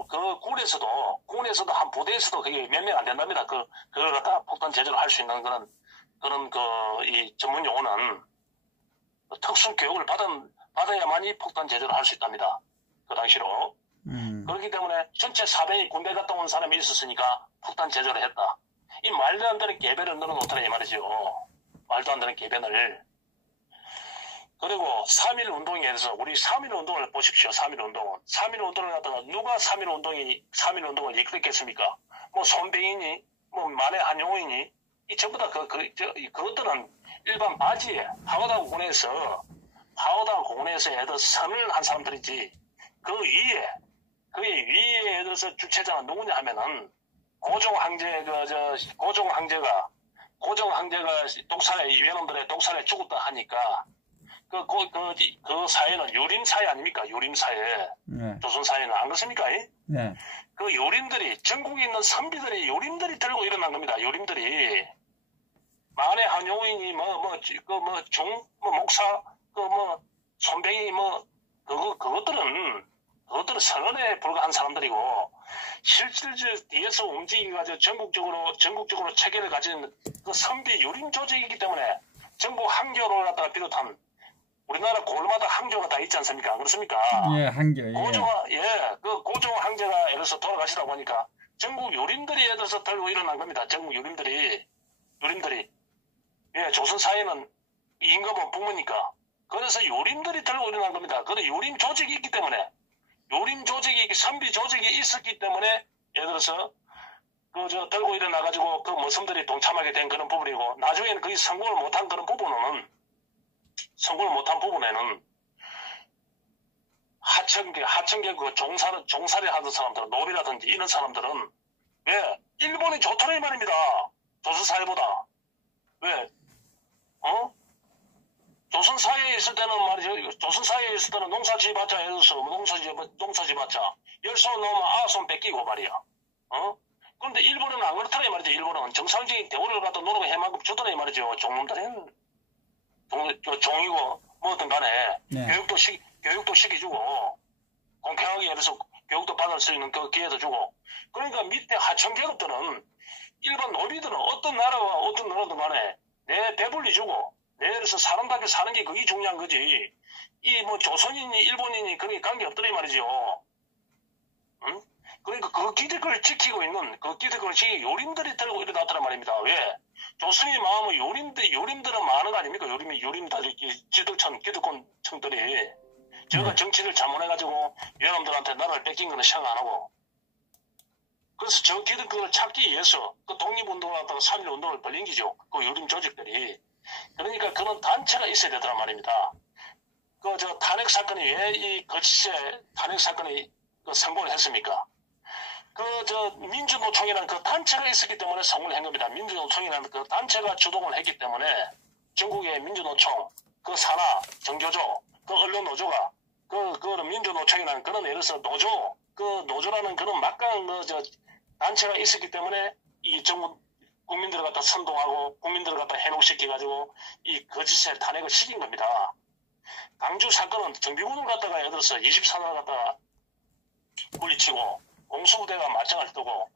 그 군에서도 한 부대에서도 그게 몇 명 안 된답니다. 그걸 갖다 폭탄 제조를 할 수 있는 그런 이 전문 용어는 특수 교육을 받아야만이 폭탄 제조를 할 수 있답니다. 그 당시로. 그렇기 때문에 전체 사병이 군대 갔다 온 사람이 있었으니까 폭탄 제조를 했다. 이 말도 안 되는 개변을 넣어놓더라 이 말이죠. 말도 안 되는 개변을. 그리고 3.1 운동에 대해서 우리 3.1 운동을 보십시오. 3.1 운동은. 3.1 운동을 갖다가 누가 3.1 운동을 이끌었겠습니까? 뭐 손병이니, 뭐 만해 한용이니, 이 전부 다 그것들은 일반 바지에 하와다 공원에서 애들 선을 한 사람들이지. 그 위에 예를 들어서 주체자가 누구냐 하면은 고종 황제가 외놈들의 독살에 죽었다 하니까 그 사회는 유림 사회 아닙니까? 유림 사회. 네. 조선 사회는 안 그렇습니까? 네. 그 요림들이 전국에 있는 선비들이 요림들이 들고 일어난 겁니다. 요림들이 만해 한용인이 목사 손병이 그것들은 선언에 불과한 사람들이고 실질적으로 뒤에서 움직이가지고 전국적으로 체계를 가진 그 선비 요림 조직이기 때문에 전국 항저를 갖다가 비롯한 우리나라 골마다 항저가 다 있지 않습니까? 그렇습니까? 예, 항저. 그 고종 황제가 예를 들어서 돌아가시다 보니까 전국 요림들이 예를 들어서 들고 일어난 겁니다. 전국 요림들이. 예, 조선 사회는 임금은 부모니까. 그래서 요림들이 들고 일어난 겁니다. 그런데 요림 조직이 있기 때문에, 선비 조직이 있었기 때문에, 예를 들어서, 들고 일어나가지고 그 모습들이 동참하게 된 그런 부분이고, 나중에는 거의 성공을 못한 부분에는, 하층계 그 종살이 하던 사람들, 노비라든지 이런 사람들은, 왜? 일본이 좋더라 이 말입니다. 조선 사회보다. 왜? 조선 사회에 있을 때는 말이죠. 조선 사회에 있을 때는 농사지 받자, 예를 들어서 농사지 받자. 10손 넘으면 9손 뺏기고 말이야. 그런데 일본은 안 그렇더라 이 말이죠. 일본은 정상적인 대우를 갖다 노르고 해만큼 주더라 이 말이죠. 종놈들은 종이고 뭐든 간에 네. 교육도 시켜주고 공평하게 예를 들어서 교육도 받을 수 있는 그 기회도 주고. 그러니까 밑에 하층 계급들은 일반 노비들은 어떤 나라와 어떤 나라든 간에 내 배불리 주고 내에서 사람답게 사는 게 그게 중요한 거지. 이 조선인이 일본인이 그런 게 관계없더라 이 말이죠. 응? 그러니까 그 기득권을 지키고 있는 그 기득권을 지키는 요림들이 들고 일어났단 말입니다. 왜? 조선이 마음은 요림들은 많은 거 아닙니까? 요림들, 지도천, 기득권층들이. 저희가 정치를 자문해가지고 여러분들한테 나라를 뺏긴 거는 생각 안 하고. 그래서 저 기득권을 찾기 위해서 그 독립운동을 하다가 3.1운동을 벌린 기죠. 그 요림 조직들이. 그러니까 그런 단체가 있어야 되더란 말입니다. 저 탄핵 사건이 왜 이 거치세 탄핵 사건이 성공을 했습니까? 민주노총이라는 그 단체가 있었기 때문에 성공을 한 겁니다. 민주노총이라는 그 단체가 주동을 했기 때문에 전국의 민주노총, 그 산하, 정교조, 그 언론노조가 민주노총이라는 그런 예를 들어서 노조라는 그런 막강한 단체가 있었기 때문에 이 정부 국민들을 갖다 선동하고 국민들을 갖다 해독시켜가지고 이 거짓의 탄핵을 시킨 겁니다. 광주 사건은 정비군을 갖다가 예를 들어서 24년을 갖다가 물리치고 공수부대가 맞짱을 뜨고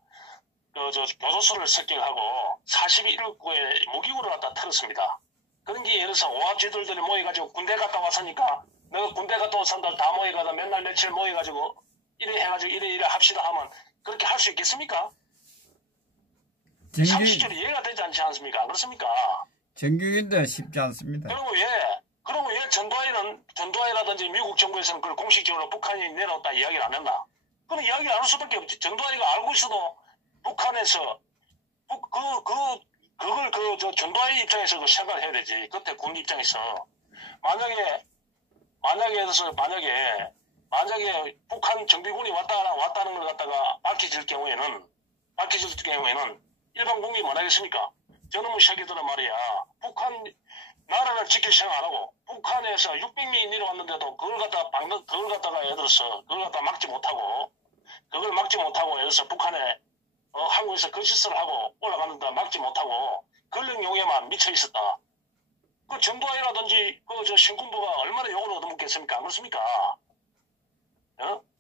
교도소를 습격하고 41구에 무기고를 갖다 틀었습니다. 그런 게 예를 들어서 오합지들이 모여가지고 군대 갔다 왔으니까 내가 군대 갔다 온 사람들 다 모여가지고 맨날 며칠 모여가지고 이래 해가지고 이래 합시다 하면 그렇게 할 수 있겠습니까? 상식적으로 이해가 되지 않지 않습니까? 그렇습니까? 정규인도 쉽지 않습니다. 그리고 왜 전두환이라든지 미국 정부에서는 그걸 공식적으로 북한이 내놓았다 이야기를 안 했나? 그건 이야기를 안 할 수밖에 없지. 전두환이가 알고 있어도 북한에서 그걸 전두환 입장에서 생각을 해야 되지. 그때 군 입장에서 만약에 북한 정비군이 왔다는 걸 갖다가 밝혀질 경우에는 일반 국민이 뭐 하겠습니까? 저놈의 새끼들은 말이야. 북한 나라를 지킬 생각 안 하고 북한에서 600명이 내려왔는데도 그걸 갖다가 예를 들어서 그걸 갖다 막지 못하고 예를 들어서 북한에 한국에서 거짓을 하고 올라갔는데 막지 못하고 권력용에만 미쳐 있었다. 그 전두환이라든지 신군부가 얼마나 욕을 얻어먹겠습니까? 안 그렇습니까?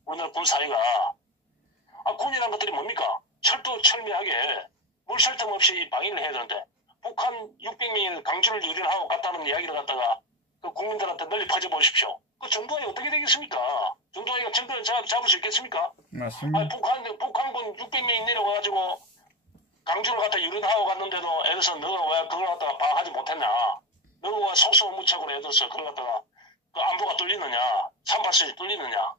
오늘 군 사회가 군이라는 것들이 뭡니까? 철두철미하게 물설 틈 없이 방위를 해야 되는데 북한 600명이 강주를 유린하고 갔다는 이야기를 갖다가 그 국민들한테 널리 퍼져보십시오. 그 전두환이 어떻게 되겠습니까? 전두환이가 정권을 잡을 수 있겠습니까? 맞습니다. 북한군 600명이 내려와가지고 강주를 갖다 유린하고 갔는데도 예를 들어서 너가 왜 그걸 갖다가 방어하지 못했냐? 너가 왜 속수무책으로 예를 들어서 그걸 갖다가 그 안보가 뚫리느냐? 387이 뚫리느냐?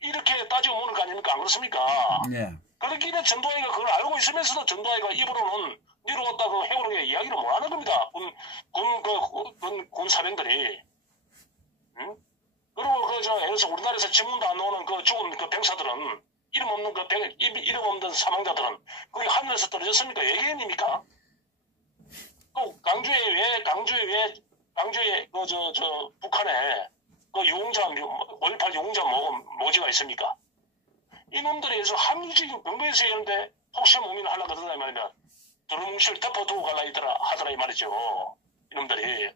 이렇게 따지고 무는 거 아닙니까? 안 그렇습니까? 예. 그렇기는 전두환이가 그걸 알고 있으면서도 전두환이가 입으로는 내려왔다고 해오르게 이야기를 못 하는 겁니다. 군 사병들이. 응? 그리고 예를 들어서 우리나라에서 지문도 안 나오는 죽은 병사들은 이름 없는 사망자들은 거기 하늘에서 떨어졌습니까? 외계인입니까? 강주에 북한에 유공자 5.18 유공자 모지가 있습니까? 이놈들이 합리적인 근거에서 이런데 혹시 무민을 하려고 그러다 말이면 두루뭉실 덮어두고 하더라 이 말이죠. 이놈들이.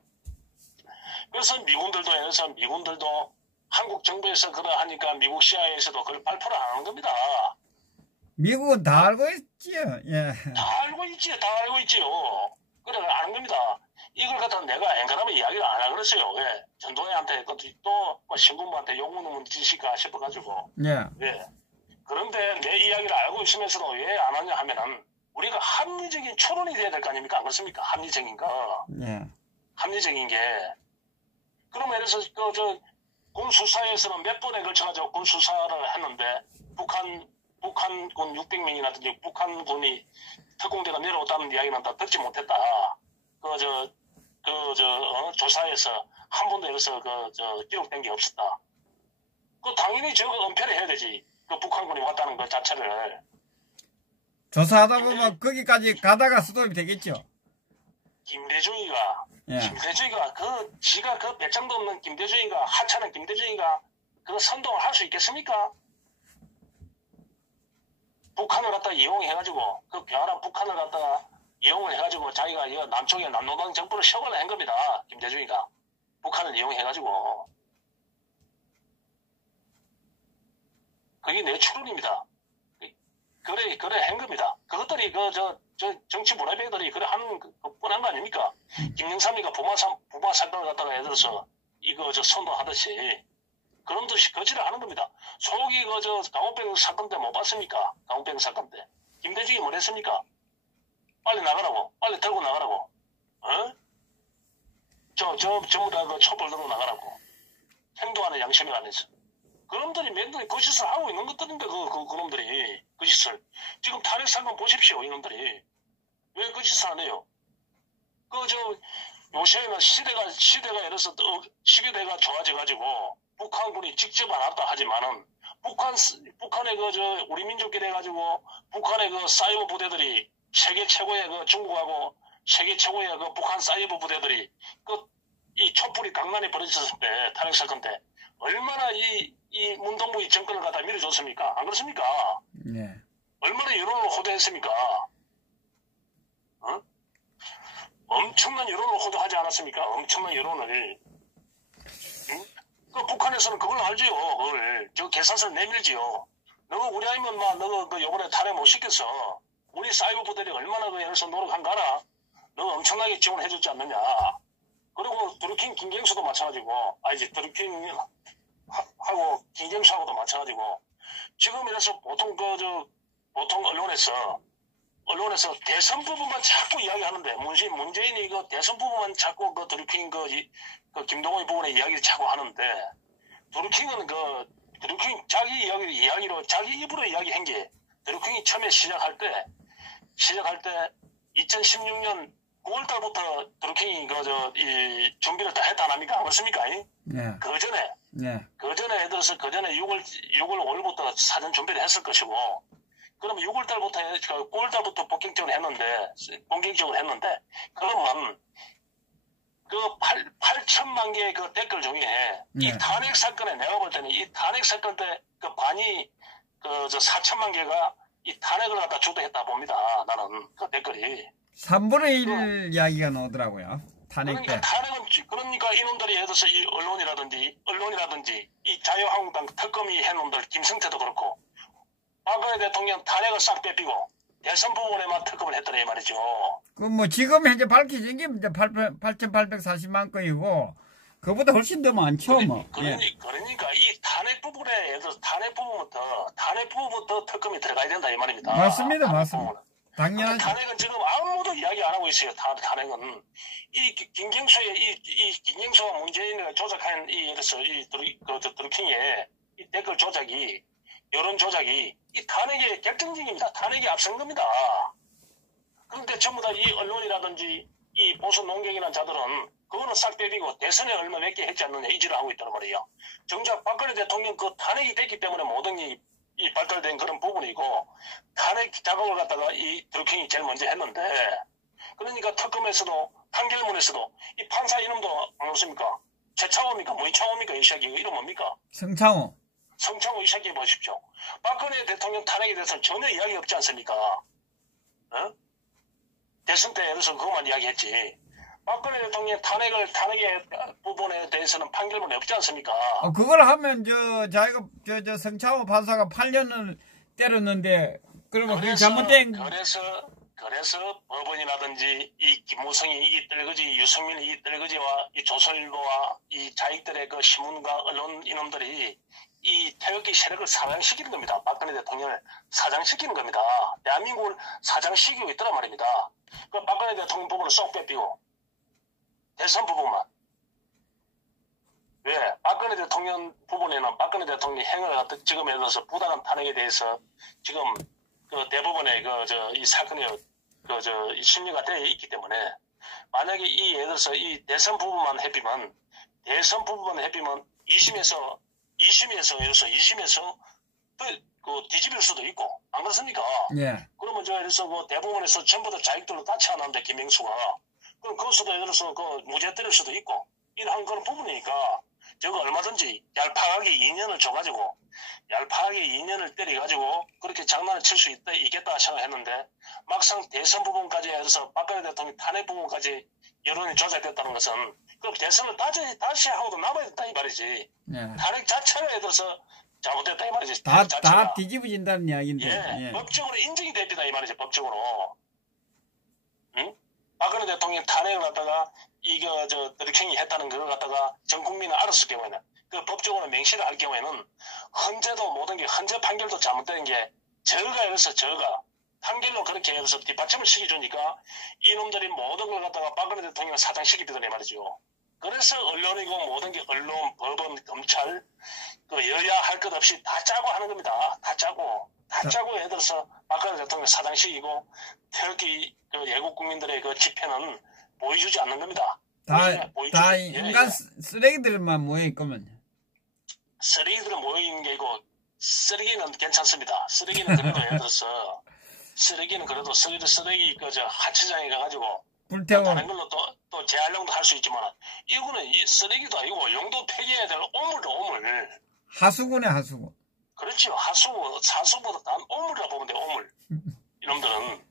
그래서 미군들도 한국 정부에서 그러하니까 미국 CIA에서도 그걸 발표를 안 하는 겁니다. 미국은 다 알고 있지요. 예. 다 알고 있지요. 그래 아는 겁니다. 이걸 갖다 내가 앵간하면 이야기를 안 하고 그랬어요. 왜? 전두환한테 또 신군부한테 욕먹는 짓일까 싶어가지고. 예. 왜? 그런데 내 이야기를 알고 있으면서도 왜 안 하냐 하면은 우리가 합리적인 추론이 돼야 될 거 아닙니까? 안 그렇습니까? 합리적인 거. 예. 합리적인 게. 그러면 예를 들어서 군 수사에서는 몇 번에 걸쳐가지고 군 수사를 했는데 북한군 600명이라든지 북한군이 특공대가 내려왔다는 이야기는 다 듣지 못했다. 조사에서 한 번도 여기서 기록된 게 없었다. 당연히 저거 은폐를 해야 되지. 북한군이 왔다는 것 자체를. 조사하다 보면 거기까지 가다가 수도입이 되겠죠. 김대중이가 지가 배짱도 없는 김대중이가 하찮은 김대중이가 그 선동을 할 수 있겠습니까? 북한을 갖다가 이용해가지고 변화한 북한을 갖다가 이용을 해가지고 자기가 남쪽에 남노당 정부를 셔을 한 겁니다. 김대중이가 북한을 이용해가지고 그게 내 추론입니다. 그래 한 겁니다. 그것들이 정치 문화배들이 그래 하는 뻔한 거 아닙니까? 김영삼이가 부마 사건을 갖다가 예를 들어서 선동하듯이 그놈들이 거지를 하는 겁니다. 소고기 강호병 사건 때 못 봤습니까? 강호병 사건 때. 김대중이 뭘 했습니까? 빨리 나가라고. 빨리 들고 나가라고. 어? 전부 다 촛불 들고 나가라고. 행동하는 양심이 안에서. 그놈들이 맨날 그 짓을 하고 있는 것들인데, 그놈들이. 그 짓을. 지금 탄핵 사건 보십시오, 이놈들이. 왜 그 짓을 안 해요? 요새는 시대가 예를 들어서 시대가 좋아져가지고, 북한군이 직접 안 왔다 하지만은, 북한의 우리 민족끼리 해가지고, 북한의 사이버 부대들이, 세계 최고의 중국하고, 세계 최고의 북한 사이버 부대들이, 이 촛불이 강난이 벌어졌을 때, 탄핵 사건 때, 얼마나 이 문동부 이 정권을 갖다 밀어줬습니까? 안 그렇습니까? 네. 얼마나 여론을 호도했습니까? 어? 엄청난 여론을 호도하지 않았습니까? 엄청난 여론을. 응? 북한에서는 그걸 알지요. 그걸. 계산서를 내밀지요. 너가 우리 아니면 너가 요번에 탄핵 못 시켰어. 우리 사이버 부대들이 얼마나 예를 들어서 노력한가 알아? 너가 엄청나게 지원해줬지 않느냐. 그리고 드루킹 김경수도 마찬가지고, 드루킹 하고 김경수하고도 마찬가지고, 지금 이래서 보통 보통 언론에서 대선 부분만 자꾸 이야기하는데, 문재인이 대선 부분만 자꾸 드루킹 김동훈 부분의 이야기를 자꾸 하는데, 드루킹은 드루킹 자기 이야기로 자기 입으로 이야기한 게, 드루킹이 처음에 시작할 때 2016년 9월달부터 드루킹이 이 준비를 다 했다 안 합니까? 안 그렇습니까? 네. 그 전에 예를 들어서 그 전에 6월 5일부터 사전 준비를 했을 것이고, 그럼 6월달부터 9월달부터 본격적으로 했는데, 그러면 8천만 개의 댓글 중에 이 탄핵 사건에 내가 볼 때는 이 탄핵 사건 때 반이 4천만 개가 이 탄핵을 갖다 주도했다 봅니다. 나는 댓글이 3분의 1 이야기가 나오더라고요. 탄핵 때. 그러니까 이놈들이 예를 들어서 이 언론이라든지 이 자유한국당 특검이 해놈들 김성태도 그렇고, 박근혜 대통령 탄핵을 싹 빼피고 대선 부분에만 특검을 했더니 말이죠. 지금 현재 밝혀진 게 이제 8,840만 건이고, 그보다 훨씬 더 많죠, 그러니까 이 탄핵 부분에, 탄핵 부분부터 특검이 들어가야 된다, 이 말입니다. 맞습니다. 당연하죠. 탄핵은 지금 아무도 이야기 안 하고 있어요, 탄핵은. 이 김경수와 문재인을 조작한 드루킹의 이 댓글 조작이, 여론 조작이, 이 탄핵의 결정적입니다. 탄핵이 앞선 겁니다. 그런데 전부 다 이 언론이라든지 이 보수 농객이나 자들은 그거는 싹 빼비고 대선에 얼마 몇 개 했지 않느냐 이지를 하고 있다는 말이에요. 정작 박근혜 대통령 탄핵이 됐기 때문에 모든 이 발달된 그런 부분이고, 탄핵 작업을 갖다가 이 드루킹이 제일 먼저 했는데, 그러니까 특검에서도 판결문에서도 이 판사 이름도 안 없습니까? 최창호입니까? 문창호입니까? 이 새끼 이름 뭡니까? 성창호 이 새끼 보십시오. 박근혜 대통령 탄핵에 대해서는 전혀 이야기 없지 않습니까? 어? 대선 때 예를 들어서 그것만 이야기했지. 박근혜 대통령 탄핵의 부분에 대해서는 판결문이 없지 않습니까? 그걸 하면 자기가 성창호 판사가 8년을 때렸는데, 그러면 그게 잘못된. 그래서 법원이라든지 이 김무성이 이 떨거지, 유승민이 이 떨거지와 이 조선일보와 이 자익들의 신문과 언론 이놈들이 이 태극기 세력을 사장시키는 겁니다. 박근혜 대통령을 사장시키는 겁니다. 대한민국을 사장시키고 있더란 말입니다. 박근혜 대통령 부분을 쏙 빼삐고 대선 부분만. 왜? 박근혜 대통령 부분에는 박근혜 대통령이 행을 갖다 지금 예를 들어서 부당한 탄핵에 대해서 지금 대부분의 이 사건이 이 심리가 되어 있기 때문에, 만약에 예를 들어서 이 대선 부분만 해피면 2심에서 예를 들어서 2심에서 뒤집을 수도 있고, 안 그렇습니까? 예. 그러면 예를 들어서 대법원에서 전부 다 자익들로 다 채워놨는데, 김명수가. 그럼 그것도 예를 들어서 무죄 때릴 수도 있고, 이런 그런 부분이니까, 저거 얼마든지 얄팍하게 2년을 줘가지고, 얄팍하게 2년을 때려가지고, 그렇게 장난을 칠 수 있겠다 생각했는데, 막상 대선 부분까지 해서 박근혜 대통령 탄핵 부분까지 여론이 조작됐다는 것은, 그럼 대선을 다시 하고도 남아야 된다, 이 말이지. 예. 탄핵 자체가 예를 들어서 잘못됐다, 이 말이지. 다 뒤집어진다는 이야기인데. 예. 법적으로 인정이 됩니다, 이 말이지, 법적으로. 응? 박근혜 대통령 탄핵을 갖다가 드루킹이 했다는 걸 갖다가 전 국민은 알았을 경우에는, 그 법적으로 명시를 할 경우에는 헌재도 모든 게 헌재 판결도 잘못된 게 저가 이래서 저가 판결로 그렇게 해서 뒷받침을 시켜주니까 이놈들이 모든 걸 갖다가 박근혜 대통령을 사장시키더니 말이죠. 그래서 언론이고 모든 게 언론, 법원, 검찰, 그 여야 할 것 없이 다 짜고 하는 겁니다. 다 짜고 예를 들어서 박근혜 대통령 사장시키고 특히 그 외국 국민들의 그 집회는 보여주지 않는 겁니다. 다 인간 쓰레기들만 모여있거든요. 쓰레기들은 모여있는 게 아니고 쓰레기는 괜찮습니다. 쓰레기는 그래도 예를 들어서 쓰레기는 그래도 쓰레기 그저 하치장에 가가지고 불태워 다른 걸로 또 재활용도 할 수 있지만 이거는 이 쓰레기도 아니고 용도 폐기해야 될 오물. 하수구네 하수구. 그렇죠. 사수보다 단 오물이라 보면 돼. 오물. 이놈들은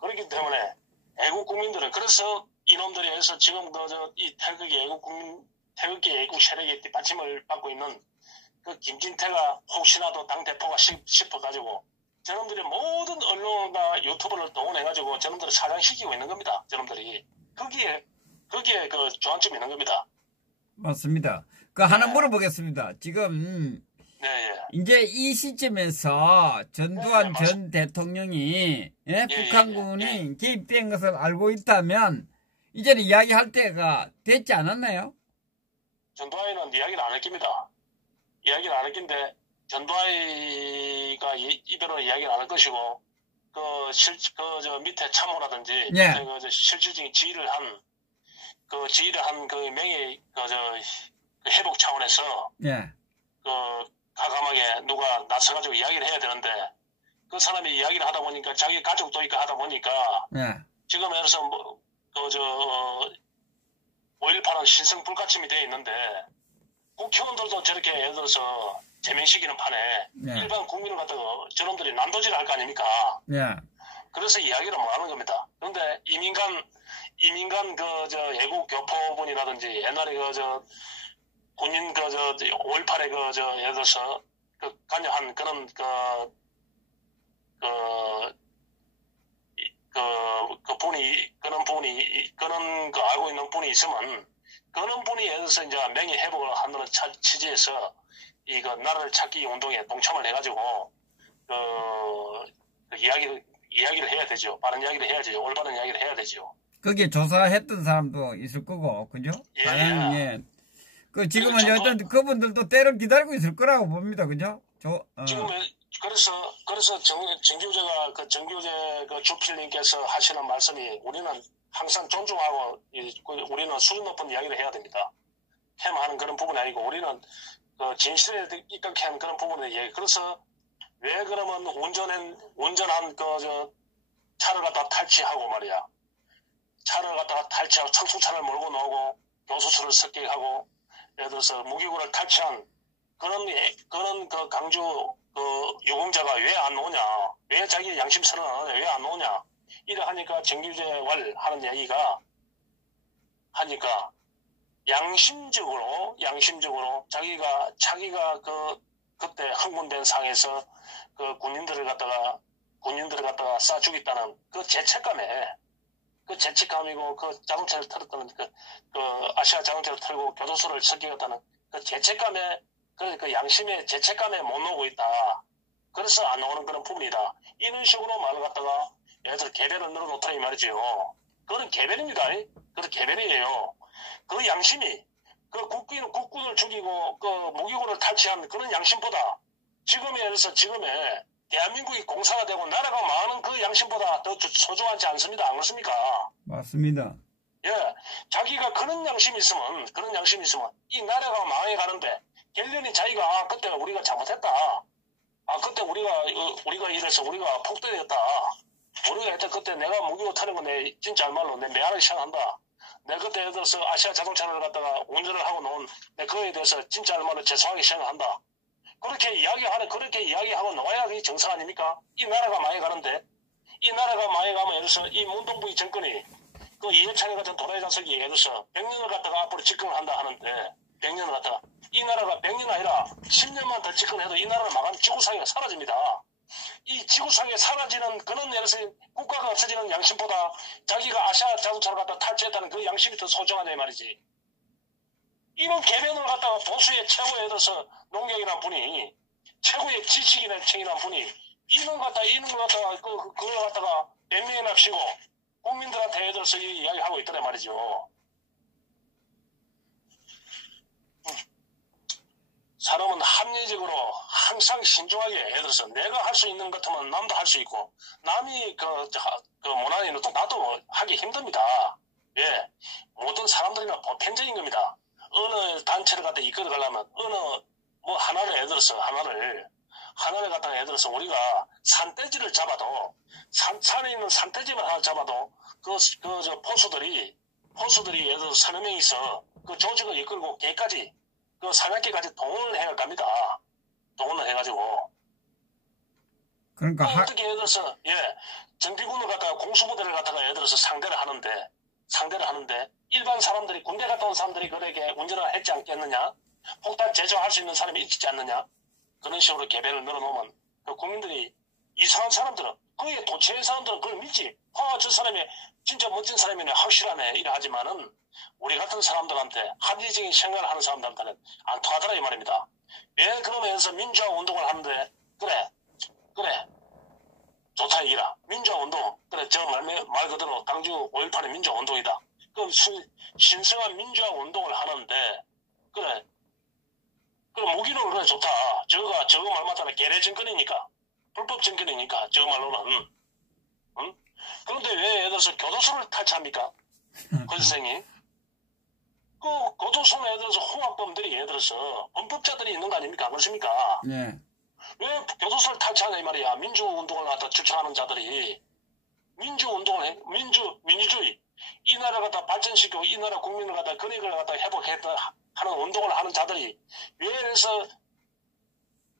그렇기 때문에 애국 국민들은 그래서 이놈들이 해서 지금 이 태극기 애국 세력의 뒷받침을 받고 있는 그 김진태가 혹시나도 당대표가 싶어가지고 저놈들이 모든 언론과 유튜브를 동원해가지고 저놈들을 사장시키고 있는 겁니다. 저놈들이. 거기에 그 조항점이 있는 겁니다. 맞습니다. 그 하나 물어보겠습니다. 지금 네. 이제 이 시점에서 전두환 전 대통령이 북한군이 개입된 것을 알고 있다면 이제는 이야기할 때가 됐지 않았나요? 전두환이는 이야기를 안 했습니다. 이야기를 안 했긴데 전두환이가 이대로 이야기를 안 할 것이고 저 밑에 참모라든지 밑에 그 실질적인 지휘를 한 그 명예 그 회복 차원에서 과감하게 누가 나서가지고 이야기를 해야 되는데 그 사람이 이야기를 하다 보니까 자기 가족도 있고 하다 보니까 지금 예를 들어서 5.18은 신성 불가침이 되어 있는데 국회의원들도 저렇게 예를 들어서 제명시키는 판에 일반 국민을 갖다가 저놈들이 난도질을 할 거 아닙니까? 그래서 이야기를 못 하는 겁니다. 그런데 이민간 애국 교포분이라든지 옛날에 군인 5.18에 예를 들어서 관여한 그런 그런 거 알고 있는 분이 있으면 그런 분이 예를 들어서 이제 명예 회복을 한다는 취지에서 이거 나라를 찾기 운동에 동참을 해가지고 이야기를 해야 되죠. 바른 이야기를 해야죠. 올바른 이야기를 해야 되죠. 거기에 조사했던 사람도 있을 거고, 그죠? 지금은 어떤 그분들도 때를 기다리고 있을 거라고 봅니다, 그죠? 지금 그래서 정규재가 정규재 주필님께서 하시는 말씀이 우리는 항상 존중하고 우리는 수준 높은 이야기를 해야 됩니다. 해마하는 그런 부분이 아니고 우리는 진실에 입각한 그런 부분을 얘기. 그래서 왜 그러면 운전한 차를 갖다 탈취하고 말이야. 차를 갖다가 탈취하고 청수차를 몰고 나오고 교수수를 습격하고 예를 들어서 무기고를 탈취한 그런 강주 유공자가 왜 안 오냐? 왜 자기 양심 선언 안 하냐? 왜 안 오냐? 이래 하니까 정규제왈 하는 얘기가 하니까 양심적으로 자기가 그때 흥분된 상에서 그 군인들을 갖다가 쏴 죽였다는 그 죄책감이고 그 자동차를 털었다는 아시아 자동차를 털고 교도소를 습격했다는 그 죄책감에 그 양심의 죄책감에 못 놓고 있다. 그래서 안 나오는 그런 부분이다. 이런 식으로 말을 갖다가 얘들 개별을 늘어놓다 이 말이죠. 그건 개별입니다. 그건 개별이에요. 그 양심이 국군을 죽이고 무기고를 탈취한 그런 양심보다 지금에 대한민국이 공사가 되고 나라가 망하는 그 양심보다 더 소중하지 않습니다. 안 그렇습니까? 맞습니다. 자기가 그런 양심이 있으면 이 나라가 망해 가는데 결론이 자기가 그때 우리가 잘못했다. 그때 우리가 이래서 우리가 폭도되었다. 우리가 했다. 그때 내가 무기고 타는 거 내 진짜말로 내 미안하게 생각한다. 내가 그때 예를 들어서 아시아 자동차를 갖다가 운전을 하고 놓은 내 그거에 대해서 진짜말로 죄송하게 생각한다. 그렇게 이야기하고 나와야 그게 정상 아닙니까? 이 나라가 망해가는데, 이 나라가 망해가면 예를 들어서 이 문동부의 정권이 이해창에 같은 도라이 자석이 예를 들어서 100년을 갖다가 앞으로 집권을 한다 하는데, 100년을 갖다가 이 나라가 100년 아니라 10년만 더 집권해도 이 나라를 망하면 지구상에 사라집니다. 이 지구상에 사라지는 그런 예를 들어서 국가가 없어지는 양심보다 자기가 아시아 자동차를 갖다 탈취했다는 그 양심이 더 소중하냐 이 말이지. 이런 개변을 갖다가 보수의 최고에 들어서 농경이란 분이 최고의 지식인의 책이란 분이 이런 걸 갖다가 그걸 갖다가 몇 명이나 피고 국민들한테 들어서 이야기하고 있더란 말이죠. 사람은 합리적으로 항상 신중하게 예를 들어서 내가 할 수 있는 것 같으면 남도 할 수 있고 남이 못하는 일도 나도 하기 힘듭니다. 예, 모든 사람들이나 보편적인 겁니다. 어느 단체를 갖다 이끌어 가려면 어느 뭐 하나를 예를 들어서 하나를 갖다가 예를 들어서 우리가 산돼지를 잡아도 산에 있는 산돼지만 하나 잡아도 저 포수들이 예를 들어서 서너 명이 있어 그 조직을 이끌고 개까지 그 사냥개까지 동원을 해갑니다. 동원을 해가지고. 그러니까 어떻게 예를 들어서 정비군을 갖다가 공수부대를 갖다가 예를 들어서 상대를 하는데 일반 사람들이 군대 갔다 온 사람들이 그렇게 운전을 했지 않겠느냐? 폭탄 제조할 수 있는 사람이 있지 않느냐? 그런 식으로 개변을 늘어놓으면 그 국민들이 이상한 사람들은 거기에 도처의 사람들은 그걸 믿지. 저 사람이 진짜 멋진 사람이네 확실하네 이래 하지만은 우리 같은 사람들한테 합리적인 생각을 하는 사람들한테는 안 통하더라 이 말입니다. 왜 그러면서 민주화 운동을 하는데 그래 좋다 이기라 민주화 운동 그래 저 말 그대로 당주 5.18의 민주화 운동이다. 그럼 신성한 민주화 운동을 하는데 그래 무기는 그래 좋다. 저거 말 맞잖아. 계례 정권이니까 불법 정권이니까 저거 말로는 응? 그런데 왜 예를 들어서 교도소를 탈취합니까? 그 선생님 그 교도소는 예를 들어서 홍학범들이 예를 들어서 범법자들이 있는 거 아닙니까? 그렇습니까? 네. 왜 교도소를 탈취하냐 이 말이야. 민주운동을 갖다 주창하는 자들이 민주주의 이 나라를 갖다 발전시키고 이 나라 국민을 갖다 권익을 갖다 회복했다 하는 운동을 하는 자들이 왜 그래서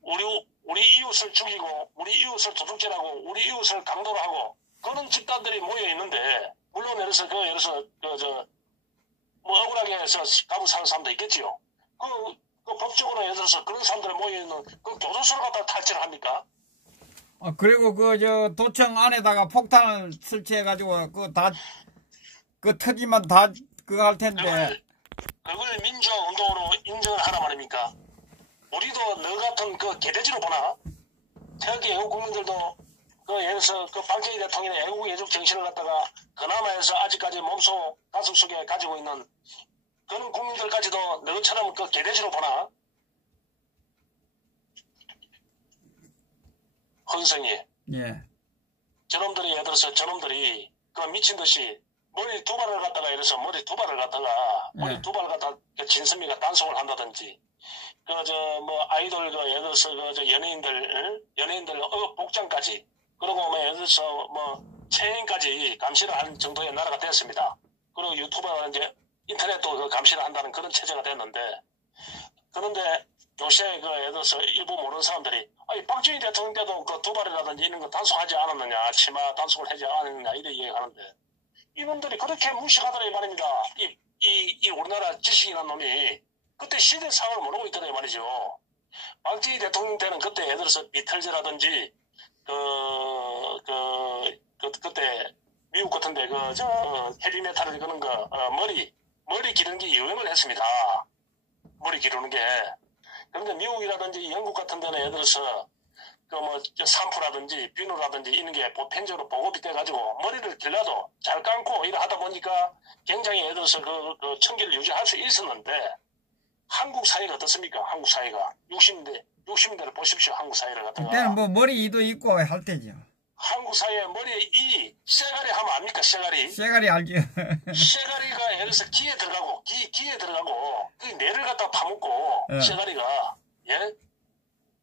우리 이웃을 죽이고 우리 이웃을 도둑질하고 우리 이웃을 강도로 하고 그런 집단들이 모여 있는데 물론 예를 들어서 뭐 억울하게 해서 가부 사는 사람도 있겠지요. 그 법적으로 예를 들어서 그런 사람들이 모여 있는 그 교도소를 갖다 탈취를 합니까? 그리고 도청 안에다가 폭탄을 설치해가지고 터지면 다 그거 할 텐데. 그걸 민주화 운동으로 인정을 하나 말입니까? 우리도 너 같은 그 개돼지로 보나? 태극기 애국 국민들도 예를 들어서 박정희 대통령의 애국 애국 정신을 갖다가 그나마 해서 아직까지 몸속 가슴 속에 가지고 있는 그런 국민들까지도 너처럼 그 개돼지로 보나? 헌성이. 예. 저놈들이 예를 들어서 그 미친 듯이 머리 두 발을 갖다가 진선미가 단속을 한다든지 아이돌 예를 들어서 연예인들 복장까지 그리고 예를 들어서 체인까지 감시를 하는 정도의 나라가 됐습니다. 그리고 유튜브나 이제 인터넷도 감시를 한다는 그런 체제가 됐는데 그런데 요새 예를 들어서 일부 모르는 사람들이 박정희 대통령 때도 그 두 발이라든지 이런 거 단속하지 않았느냐 치마 단속을 하지 않았느냐 이래 얘기하는데 이분들이 그렇게 무식하더라 이 말입니다. 이 우리나라 지식이라는 놈이 그때 시대 상황을 모르고 있더라 이 말이죠. 박정희 대통령 때는 그때 예를 들어서 비틀즈라든지 그때 미국 같은데 헤비메탈을 그런 거 머리 기르는 게 유행을 했습니다. 머리 기르는 게. 그런데 미국이라든지 영국 같은 데는 예를 들어서 샴푸라든지 비누라든지 이런 게 보편적으로 보급이 돼가지고 머리를 길러도 잘 감고 이래 하다 보니까 굉장히 예를 들어서 그 청기를 유지할 수 있었는데 한국 사회가 어떻습니까? 한국 사회가 60년대를 보십시오. 한국 사회를 갖다가 그때는 머리 이도 있고 할 때죠. 한국 사회에 머리에 쇠가리 하면 압니까? 쇠가리 알죠. 쇠가리가 예를 들어서 기에 들어가고 그 뇌를 갖다가 파묻고 쇠가리가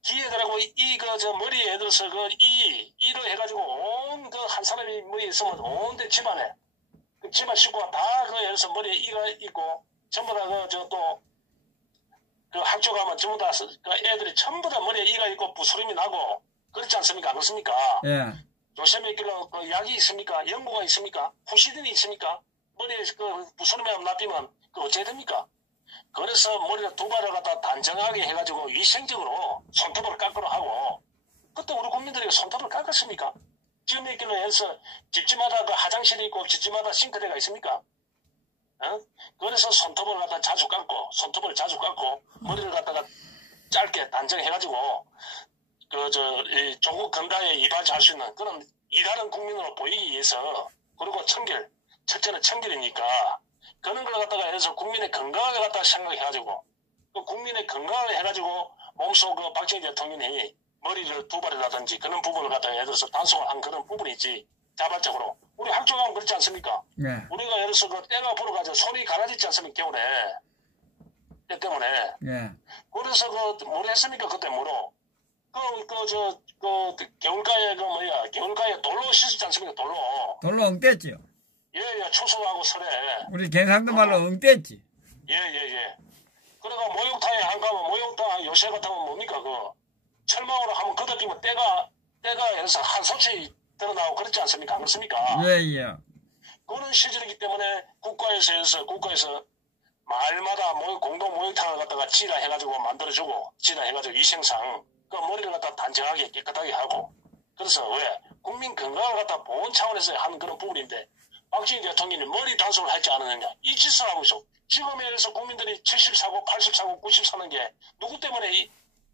기에 들어가고 머리에 예를 들어서 이로 해가지고 온 한 사람이 머리에 있으면 온 데 집안에 그 집안 식구가 다 예를 들어서 머리에 이가 있고 전부 다 학교 가면 전부 다 애들이 전부 다 머리에 이가 있고 부스럼이 나고 그렇지 않습니까? 그렇습니까? 예. 요즘에 약이 있습니까? 연고가 있습니까? 후시딘이 있습니까? 머리에 부스럼이 납히면 어찌해야 됩니까? 그래서 머리를 두 발을 갖다 단정하게 해가지고 위생적으로 손톱을 깎으러 하고 그때 우리 국민들이 손톱을 깎았습니까? 지금 있길래 해서 집집마다 화장실이 있고 집집마다 싱크대가 있습니까? 그래서 손톱을 갖다 손톱을 자주 깎고, 머리를 갖다가 짧게 단정해가지고, 이 조국 근다에 이바지할 수 있는 그런 일하는 국민으로 보이기 위해서, 그리고 첫째는 청결이니까, 그런 걸 갖다가 해서 국민의 건강을 갖다가 생각해가지고, 그 국민의 건강을 해가지고, 몸소 박정희 대통령이 머리를 두발이라든지 그런 부분을 갖다가 예를 들어서 단속을 한 그런 부분이지, 자발적으로. 우리 학교가면 그렇지 않습니까? 네. 우리가 예를 들어서 때가 불어가지고 손이 가라앉지 않습니까? 겨울에. 때 때문에. 네. 그래서 뭘 했습니까? 그때 뭐로? 겨울가에 돌로 씻었지 않습니까? 돌로 엉댔지요. 예, 추수하고 설에. 우리 경상도 말로 엉댔지. 예. 그러니까 목욕탕에 안 가면, 목욕탕 요새 같으면 뭡니까? 철망으로 하면 걷어끼면 때가 예를 들어서 한 소치 드러나고 그렇지 않습니까? 안 그렇습니까? 예. 그런 시절이기 때문에 국가에서 마을마다 공동 목욕탕을 갖다가 지라해가지고 만들어주고, 지라해가지고 위생상, 머리를 갖다 단정하게 깨끗하게 하고, 그래서 왜? 국민 건강을 갖다 보건 차원에서 하는 그런 부분인데, 박정희 대통령이 머리 단속을 하지 않았느냐? 이 짓을 하고 있어. 지금에 의해서 국민들이 70 사고, 80 사고, 90 사는 게, 누구 때문에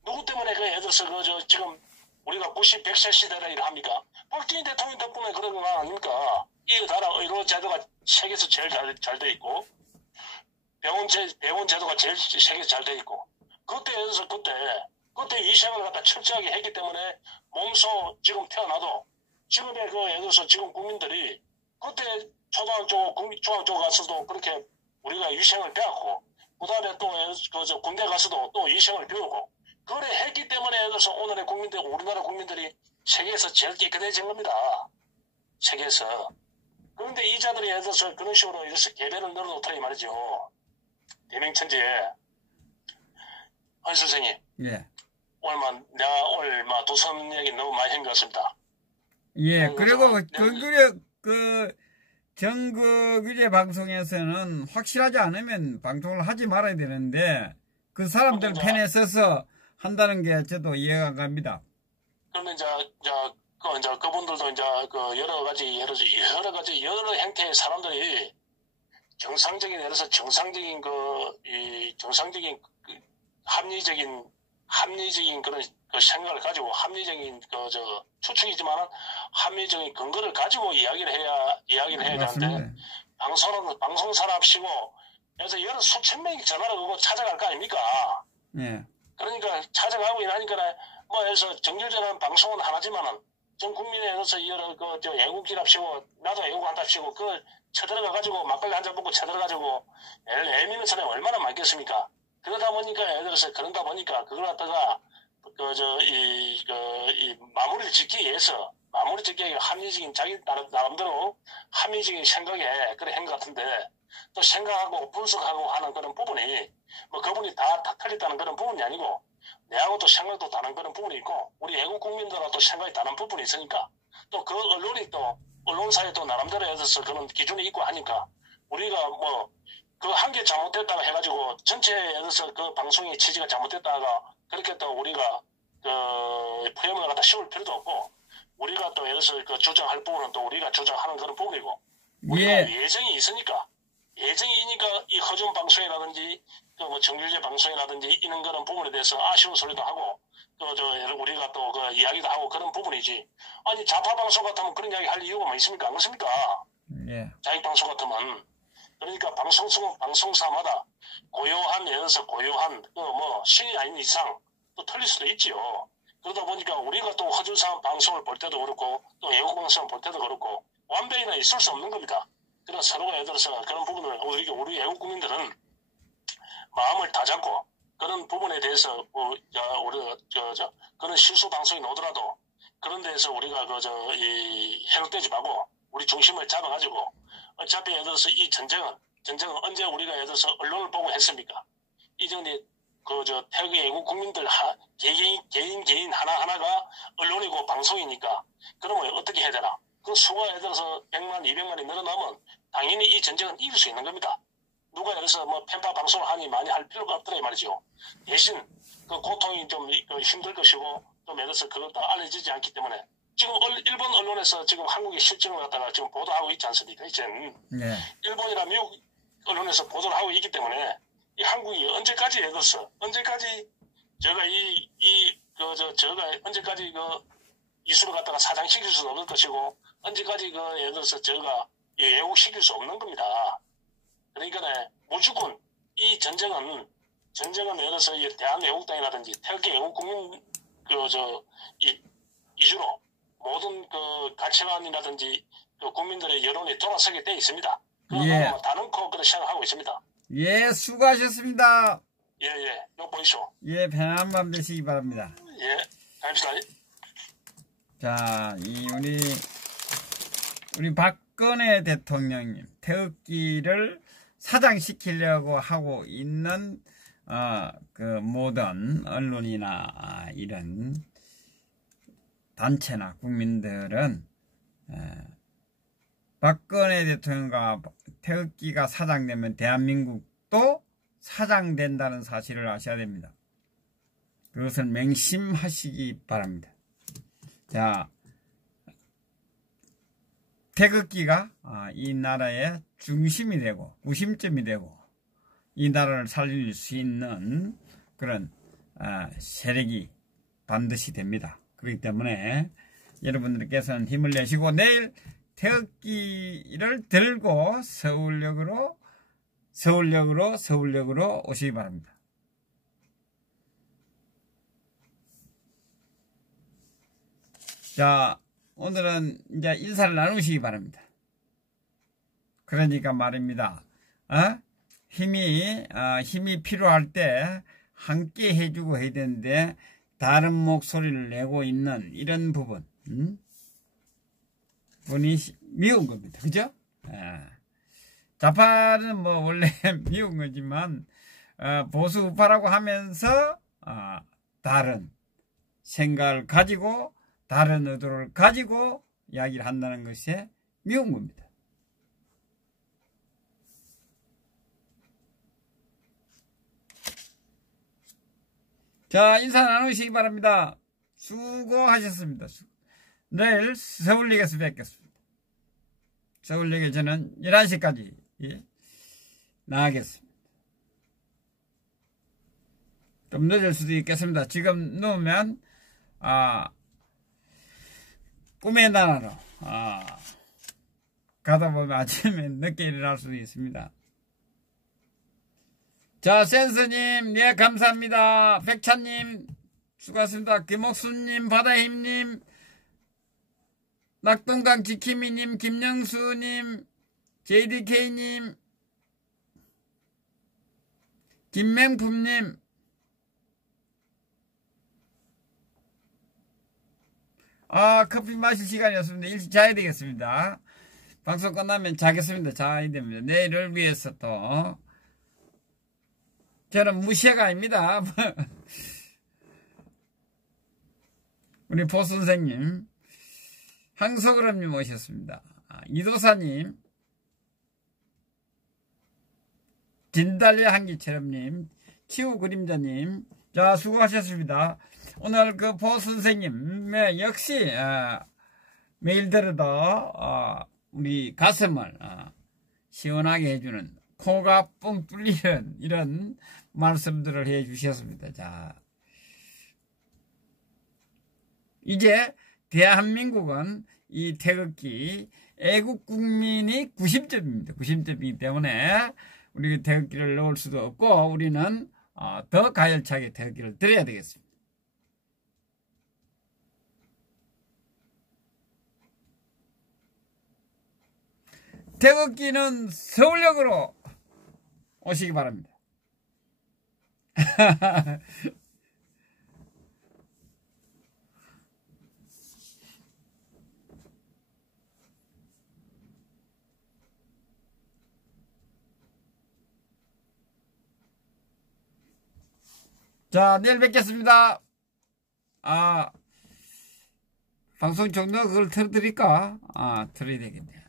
예를 들어서 지금 우리가 90, 100세 시대라 이래 합니까? 박정희 대통령 덕분에 그런 거 아닙니까? 이 나라 의료 제도가 세계에서 제일 잘 돼 있고, 병원 제도가 제일 세계에서 잘 돼 있고, 그때 위생을 갖다 철저하게 했기 때문에 몸소 지금 태어나도, 지금의 예를 들어서 지금 국민들이, 그때 초등학교, 중학교 가서도 그렇게 우리가 위생을 배웠고, 그 다음에 또 군대 가서도 또 위생을 배우고, 그래 했기 때문에 예를 들어서 오늘의 우리나라 국민들이 세계에서 제일 깨끗해진 겁니다. 세계에서. 그런데 이 자들이 예를 들어서 그런 식으로 이래서 개변을 늘어놓더라 이 말이죠. 대명천지에. 헌 선생님. 예. 내가 오늘 도선 얘기 너무 많이 한 것 같습니다. 예, 그리고 정극유재 방송에서는 확실하지 않으면 방송을 하지 말아야 되는데, 그 사람들 편에 서서 한다는 게 저도 이해가 안 갑니다. 그러면 그분들도 여러 가지 형태의 사람들이 정상적인 합리적인 그런 생각을 가지고 합리적인 추측이지만 합리적인 근거를 가지고 이야기를 해야 되는데, 방송사랍시고 그래서 수천 명이 전화를 오고 찾아갈 거 아닙니까? 예. 그러니까 찾아가고 이러니까 그래서 정규제라는 방송은 하나지만은 전 국민에 의해서 애국기랍시고 나도 애국한답시고 쳐들어가가지고 막걸리 한잔 먹고 쳐들어가지고 애미는 사람이 얼마나 많겠습니까? 그러다 보니까 그걸 갖다가 마무리를 짓기 위해서 합리적인 자기 나름대로 합리적인 생각에 그래 한 것 같은데, 또 생각하고 분석하고 하는 그런 부분이 그분이 다 틀렸다는 그런 부분이 아니고 내하고 또 생각도 다른 그런 부분이 있고, 우리 애국 국민들하고 또 생각이 다른 부분이 있으니까, 또 언론사에 또 나름대로 해서 그런 기준이 있고 하니까, 우리가 한 개 잘못됐다가 해가지고 전체에 대해서 방송의 취지가 잘못됐다가 그렇게 또 우리가 포용을 갖다 씌울 필요도 없고, 우리가 또 예를 들어서 주장할 부분은 또 우리가 주장하는 그런 부분이고, 우리가 예정이 있으니까 이 허준 방송이라든지 정규제 방송이라든지 이런 그런 부분에 대해서 아쉬운 소리도 하고 우리가 또 이야기도 하고 그런 부분이지. 아니 좌파 방송 같으면 그런 이야기 할 이유가 뭐 있습니까? 안 그렇습니까? 예. 자익 방송 같으면. 그러니까 방송사마다 예를 들어서 고요한 신이 아닌 이상 또 틀릴 수도 있지요. 그러다 보니까 우리가 또 허준사 방송을 볼 때도 그렇고 또 애국 방송을 볼 때도 그렇고 완벽히는 있을 수 없는 겁니다. 그런 서로가 예를 들어서 그런 부분을 우리 애국 국민들은 마음을 다잡고 그런 부분에 대해서 그런 실수 방송이 나오더라도 그런 데에서 우리가 해롭되지 말고 우리 중심을 잡아가지고, 어차피 예를 들어서 이 전쟁은 언제 우리가 예를 들어서 언론을 보고 했습니까? 이전에 태극의 애국 국민들 개인 하나하나가 언론이고 방송이니까, 그러면 어떻게 해야 되나? 그 수가 예를 들어서 100만, 200만이 늘어나면 당연히 이 전쟁은 이길 수 있는 겁니다. 누가 여기서 편파 방송을 하니 많이 할 필요가 없더라 이 말이죠. 대신 고통이 좀 힘들 것이고 또 예를 들어서 그것도 알려지지 않기 때문에 지금 일본 언론에서 지금 한국의 실정을 갖다가 지금 보도하고 있지 않습니까? 이제는 네. 일본이나 미국 언론에서 보도를 하고 있기 때문에 이 한국이 언제까지 언제까지 제가 제가 언제까지 이수를 갖다가 사장시킬 수는 없을 것이고 언제까지 예를 들어서 제가 왜곡시킬 수 없는 겁니다. 그러니까 무조건 이 전쟁은 예를 들어서 이 대한애국당이라든지 태극기 애국국민 이주로 모든 가치관이라든지 국민들의 여론이 돌아서게 돼 있습니다. 예. 다른 거 생각하고 있습니다. 예, 수고하셨습니다. 예. 이거 보이시오. 예, 편안한 밤 되시기 바랍니다. 예, 갑시다. 자, 우리 박근혜 대통령님 태극기를 사장시키려고 하고 있는 모든 언론이나 이런 단체나 국민들은 박근혜 대통령과 태극기가 사장되면 대한민국도 사장된다는 사실을 아셔야 됩니다. 그것을 맹심하시기 바랍니다. 자, 태극기가 이 나라의 중심이 되고 무심점이 되고 이 나라를 살릴 수 있는 그런 세력이 반드시 됩니다. 그렇기 때문에 여러분들께서는 힘을 내시고 내일 태극기를 들고 서울역으로 오시기 바랍니다. 자, 오늘은 이제 인사를 나누시기 바랍니다. 그러니까 말입니다. 힘이 필요할 때 함께 해주고 해야 되는데 다른 목소리를 내고 있는 이런 부분, 분이 미운 겁니다. 그죠? 좌파는 뭐 원래 미운 거지만 보수 우파라고 하면서 다른 생각을 가지고 다른 의도를 가지고 이야기를 한다는 것이 미운 겁니다. 자, 인사 나누시기 바랍니다. 수고하셨습니다. 내일 서울역에서 뵙겠습니다. 서울역에 저는 11시까지 나가겠습니다. 좀 늦을 수도 있겠습니다. 지금 누우면 꿈의 나라로 가다 보면 아침에 늦게 일어날 수도 있습니다. 자, 센스님, 네, 감사합니다. 백찬님, 수고하셨습니다. 김옥수님, 바다힘님, 낙동강 지킴이님, 김영수님, JDK님, 김맹품님, 커피 마실 시간이었습니다. 일찍 자야 되겠습니다. 방송 끝나면 자겠습니다. 자야 됩니다. 내일을 위해서 또. 저는 무시해가 아닙니다. 우리 보 선생님, 항소그럼님 오셨습니다. 이도사님, 진달래 한기처럼님, 치우그림자님, 자, 수고하셨습니다. 오늘 그 보 선생님, 역시, 매일 들어도, 우리 가슴을, 시원하게 해주는, 코가 뻥 뚫리는 이런 말씀들을 해 주셨습니다. 자, 이제 대한민국은 이 태극기 애국 국민이 90점입니다. 90점이기 때문에 우리 태극기를 넣을 수도 없고 우리는 더 가열차게 태극기를 들어야 되겠습니다. 태극기는 서울역으로 오시기 바랍니다. 자, 내일 뵙겠습니다. 방송 종료 그걸 틀어드릴까? 틀어야 되겠네.